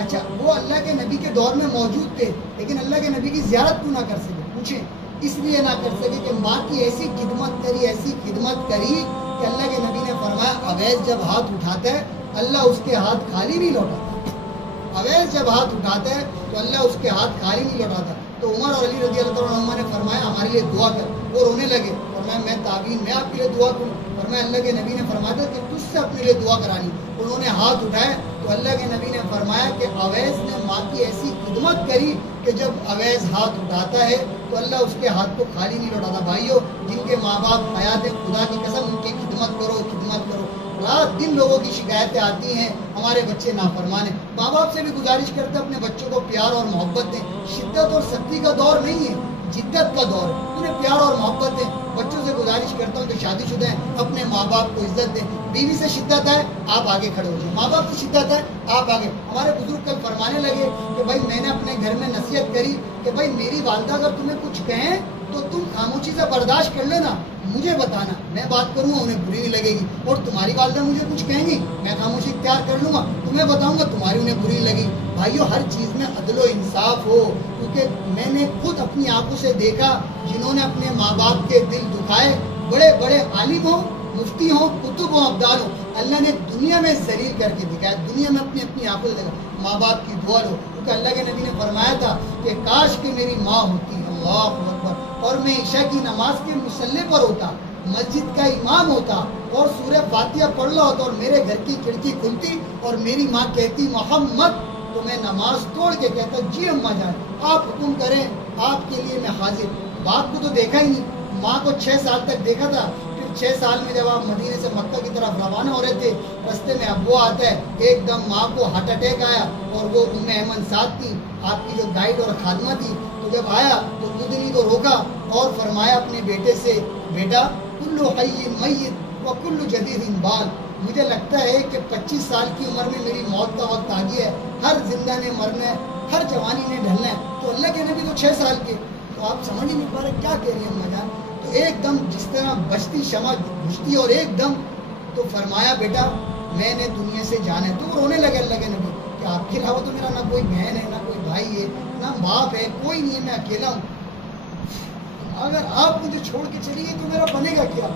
اچھا وہ اللہ کے نبی کے دور میں موجود تھے لیکن اللہ کے نبی کی زیارت کیوں نہ کر سکے؟ پوچھیں اس لیے نہ کر سکے کہ ماں کی ایسی خدمت کری، ایسی خدمت کری کہ اللہ کے نبی نے فرمایا اویس جب ہاتھ اٹھاتا ہے اللہ اس کے ہاتھ خالی نہیں لوٹاتا۔ اویس جب ہاتھ اٹھاتا ہے تو اللہ اس کے ہاتھ خالی نہیں لوٹاتا۔ تو عمر اور علی رضی اللہ عنہ نے فرمایا ہمارے لیے دعا کر۔ وہ رونے لگے، فرمایا میں تابعین میں آپ کے لیے دعا کروں؟ فرمایا اللہ کے نبی نے فرمایا تھا کہ تجھ سے اپنے لیے دعا کرانی۔ انہوں نے ہاتھ اٹھائے تو اللہ کے نبی نے فرمایا کہ اویس نے ماں کی ایسی خدمت کری کہ جب اویس ہاتھ اٹھاتا ہے تو اللہ اس کے ہاتھ کو خالی نہیں لوٹاتا۔ بھائیو جن کے ماں باپ حیات خدا کی قسم ان کی خدمت کرو، خدمت کرو۔ رات دن لوگوں کی شکایتیں آتی ہیں ہمارے بچے نافرمان ہیں۔ ماں باپ سے بھی گزارش کرتے ہیں اپنے بچوں کو پیار اور محبت دیں۔ شدت اور سختی کا دور نہیں ہے، جدت کا دور ہے، انہیں پیار اور محبت دیں۔ بچوں سے گزارش کرتا ہوں کہ شادی شدہ ہیں اپنے ماں باپ کو عزت دیں۔ بیوی سے شدت ہے آپ آگے کھڑے ہو جائیں، ماں باپ سے شدت ہے آپ آگے۔ ہمارے بزرگ کل فرمانے لگے کہ بھائی میں نے اپنے گھر میں نصیحت کری کہ بھائی میری والدہ اگر تمہیں کچھ کہیں تو تم خاموشی سے برداشت کر لینا، مجھے بتانا، میں بات کروں گا انہیں بری نہیں لگے گی، اور تمہاری والدہ مجھے کچھ کہیں گی میں خاموشی اختیار کر لوں گا، تمہیں بتاؤں گا تمہاری انہیں بری لگی۔ بھائیو ہر چیز میں عدل و انصاف ہو، کیونکہ میں نے خود اپنی آنکھوں سے دیکھا جنہوں نے اپنے ماں باپ کے دل دکھائے، بڑے بڑے عالم ہوں، مفتی ہوں، کتب ہوں، ابدال ہوں، اللہ نے دنیا میں ذلیل کر کے دکھایا، دنیا میں اپنی آنکھوں سے دیکھا۔ ماں باپ کی دعا لو، کیونکہ اللہ کے نبی نے فرمایا تھا کہ کاش کہ میری ماں ہوتی، اللہ اکبر، اور میں عشاء کی نماز کے مصلی پر ہوتا، مسجد کا امام ہوتا اور سورہ فاتحہ پڑھ رہا ہوتا اور میرے گھر کی کھڑکی کھلتی اور میری ماں کہتی محمد، تو میں نماز توڑ کے کہتا جی اماں جان آپ حکم کریں آپ کے لیے میں حاضر۔ باپ کو تو دیکھا ہی نہیں، ماں کو 6 سال تک دیکھا تھا، پھر 6 سال میں جب آپ مدینے سے مکہ کی طرف روانہ ہو رہے تھے رستے میں ابو آتا ہے، ایک دم ماں کو ہارٹ اٹیک آیا اور وہ ام ایمن ساتھ تھی آپ کی جو گائیڈ اور خادمہ تھی۔ تو جب آیا تو دودھنی کو روکا اور فرمایا اپنے بیٹے سے بیٹا کلو حی میت و کلو جدید بال، مجھے لگتا ہے کہ 25 سال کی عمر میں میری موت کا وقت آ گیا ہے، ہر زندہ نے مرنا ہے، ہر جوانی نے ڈھلنا ہے۔ تو اللہ کے نبی تو 6 سال کے، تو آپ سمجھ ہی نہیں پا رہے کیا کہہ رہی ہیں اماں جان۔ تو ایک دم جس طرح بجتی شمع بجھتی اور ایک دم، تو فرمایا بیٹا میں نے دنیا سے جانا ہے۔ تو وہ رونے لگے اللہ کے نبی کہ آپ کے علاوہ تو میرا نہ کوئی بہن ہے، نہ کوئی بھائی ہے، نہ باپ ہے، کوئی نہیں ہے، میں اکیلا ہوں، اگر آپ مجھے چھوڑ کے چلی گئی تو میرا بنے گا کیا؟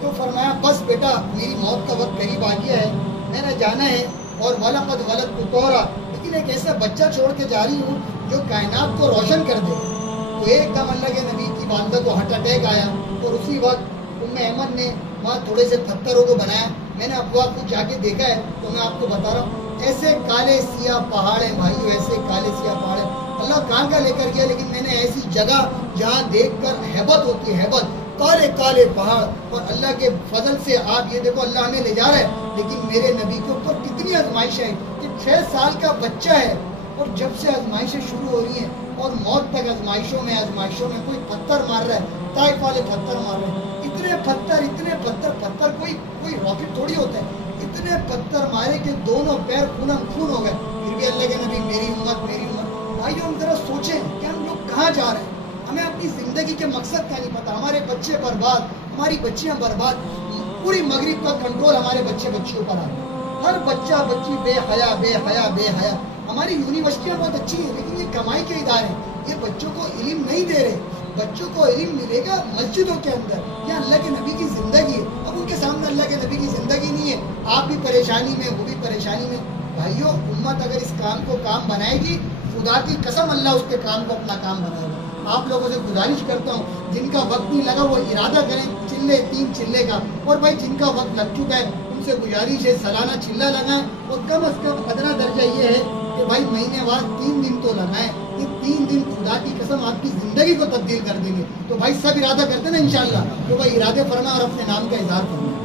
تو فرمایا بس بیٹا میری موت کا وقت قریب آ گیا ہے، میں نے جانا ہے، اور وَلَقَدْ وَلَدْتُ طَوْرًا، لیکن ایک ایسا بچہ چھوڑ کے جا رہی ہوں جو کائنات کو روشن کر دے. تو ایک دم اللہ کے نبی کی والدہ کو ہارٹ اٹیک آیا اور اسی وقت احمد نے وہاں تھوڑے سے پتھروں کو بنایا. میں نے ابوا کو جا کے دیکھا ہے تو میں آپ کو بتا رہا ہوں ایسے کالے سیاہ پہاڑ ہیں بھائیو, ایسے کالے سیاہ پہاڑ ہیں. اللہ کہاں کا لے کر گیا, لیکن میں نے ایسی جگہ جہاں دیکھ کر ہیبت ہوتی ہے, ہیبت, کالے کالے پہاڑ, اور اللہ کے فضل سے آپ یہ دیکھو اللہ ہمیں لے جا رہا ہے. لیکن میرے نبی کے اوپر کتنی آزمائش ہے کہ 6 سال کا بچہ ہے اور جب سے آزمائشیں شروع ہو رہی ہیں اور موت تک آزمائشوں میں کوئی پتھر مار رہا ہے, طائف والے پتھر مار رہے ہیں, اتنے پتھر کوئی راکٹ تھوڑی ہوتا ہے, اتنے پتھر مارے کہ دونوں پیر خون ہو گئے. پھر بھی اللہ کے نبی میری امت. بھائیو ہم ذرا سوچیں کہ ہم لوگ کہاں جا رہے ہیں, ہمیں اپنی زندگی کے مقصد کا نہیں پتا. ہمارے بچے برباد, ہماری بچیاں برباد, پوری مغرب کا کنٹرول ہمارے بچوں پر آ رہا ہے. ہر بچہ بچی بے حیا. ہماری یونیورسٹیاں بہت اچھی ہیں لیکن یہ کمائی کے ادارے ہیں, یہ بچوں کو علم نہیں دے رہے. بچوں کو علم ملے گا مسجدوں کے اندر. یہ اللہ کے نبی کی زندگی ہے, اب ان کے سامنے اللہ کے نبی کی زندگی نہیں ہے. آپ بھی پریشانی میں, وہ بھی پریشانی میں. بھائیو امت اگر اس کام کو کام بنائے گی, خدا کی قسم اللہ اس کے کام کو اپنا کام بنائے گا. آپ لوگوں سے گزارش کرتا ہوں جن کا وقت نہیں لگا وہ ارادہ کریں 3 چلے کا, اور بھائی جن کا وقت لگ چکا ہے ان سے گزارش ہے سالانہ چلہ لگائیں, اور کم از کم ادنا درجہ یہ ہے کہ بھائی مہینے بعد 3 دن تو لگائیں. یہ 3 دن خدا کی قسم آپ کی زندگی کو تبدیل کر دیں گے. تو بھائی سب ارادہ کرتے ہیں نا انشاءاللہ, تو بھائی ارادے فرما اور اپنے نام کا اظہار کرنا.